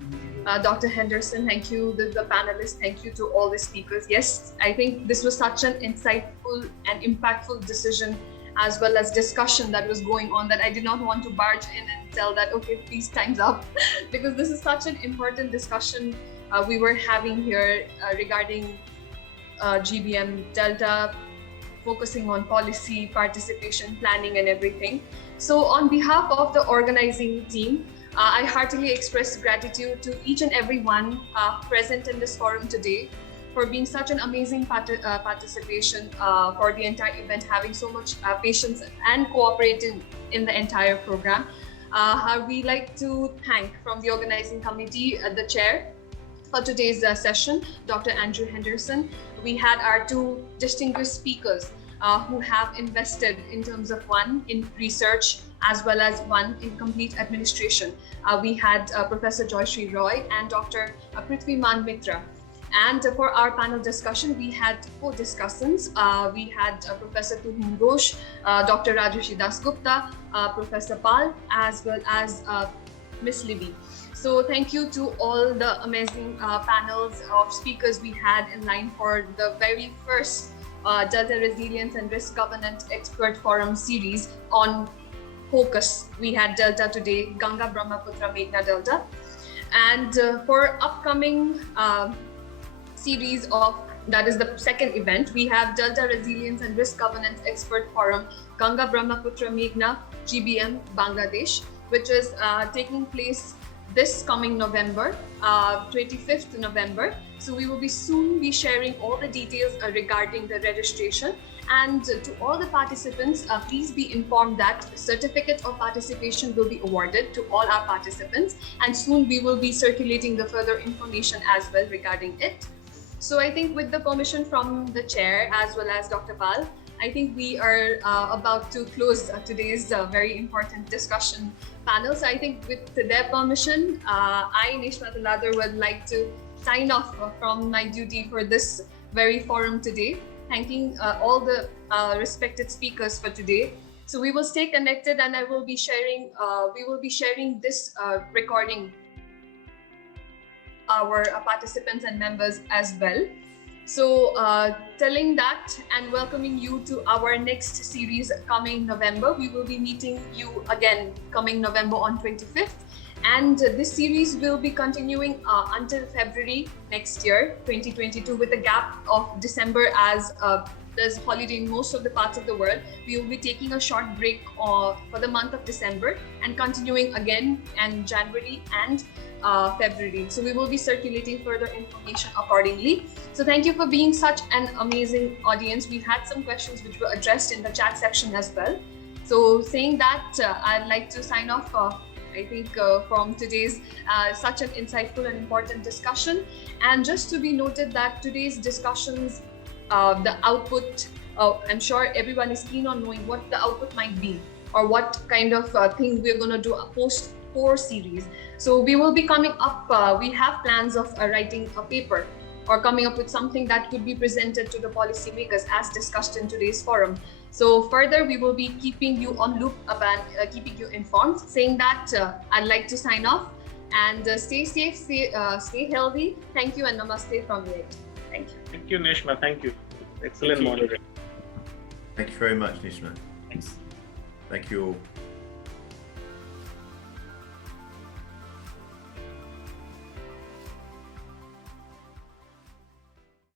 Dr. Henderson, thank you, the panelists, thank you to all the speakers. Yes, I think this was such an insightful and impactful decision as well as discussion that was going on, that I did not want to barge in and tell that, okay, please, time's up, because this is such an important discussion we were having here regarding GBM Delta, focusing on policy, participation, planning, and everything. So on behalf of the organizing team, I heartily express gratitude to each and every one present in this forum today for being such an amazing participation for the entire event, having so much patience and cooperating in the entire program. We like to thank from the organizing committee, the chair for today's session, Dr. Andrew Henderson. We had our two distinguished speakers who have invested in terms of one in research as well as one in complete administration. We had Professor Joyshri Roy and Dr. Prithviman Mitra. And for our panel discussion, we had co-discussants. We had Professor Tuhin Ghosh, Dr. Rajarshi Dasgupta, Professor Pal, as well as Ms. Libby. So thank you to all the amazing panels of speakers we had in line for the very first Delta Resilience and Risk Governance Expert Forum series on focus. We had Delta today, Ganga, Brahmaputra, Meghna Delta. And for upcoming series of, that is the second event, we have Delta Resilience and Risk Governance Expert Forum, Ganga, Brahmaputra, Meghna, GBM, Bangladesh, which is taking place this coming November, 25th November. So we will soon be sharing all the details regarding the registration. And to all the participants, please be informed that certificate of participation will be awarded to all our participants. And soon we will be circulating the further information as well regarding it. So I think with the permission from the chair as well as Dr. Pal, I think we are about to close today's very important discussion panel. So I think with their permission, I, Nishma Taladar, would like to sign off from my duty for this very forum today, thanking all the respected speakers for today. So we will stay connected, and I will be sharing, we will be sharing this recording our participants and members as well. So telling that and welcoming you to our next series coming November. We will be meeting you again coming November on 25th. And this series will be continuing until February next year, 2022, with a gap of December as there's holiday in most of the parts of the world. We will be taking a short break for the month of December and continuing again in January and February. So we will be circulating further information accordingly. So thank you for being such an amazing audience. We had some questions which were addressed in the chat section as well. So saying that, I'd like to sign off, I think, from today's such an insightful and important discussion. And just to be noted that today's discussions, the output, I'm sure everyone is keen on knowing what the output might be or what kind of thing we're going to do post-core series. So we will be coming up, we have plans of writing a paper or coming up with something that could be presented to the policymakers as discussed in today's forum. So further, we will be keeping you on loop and keeping you informed. Saying that, I'd like to sign off and stay safe, stay healthy. Thank you and namaste from me. Thank you. Thank you, Nishma. Thank you. Excellent moderator. Thank you very much, Nishma. Thanks. Thank you all.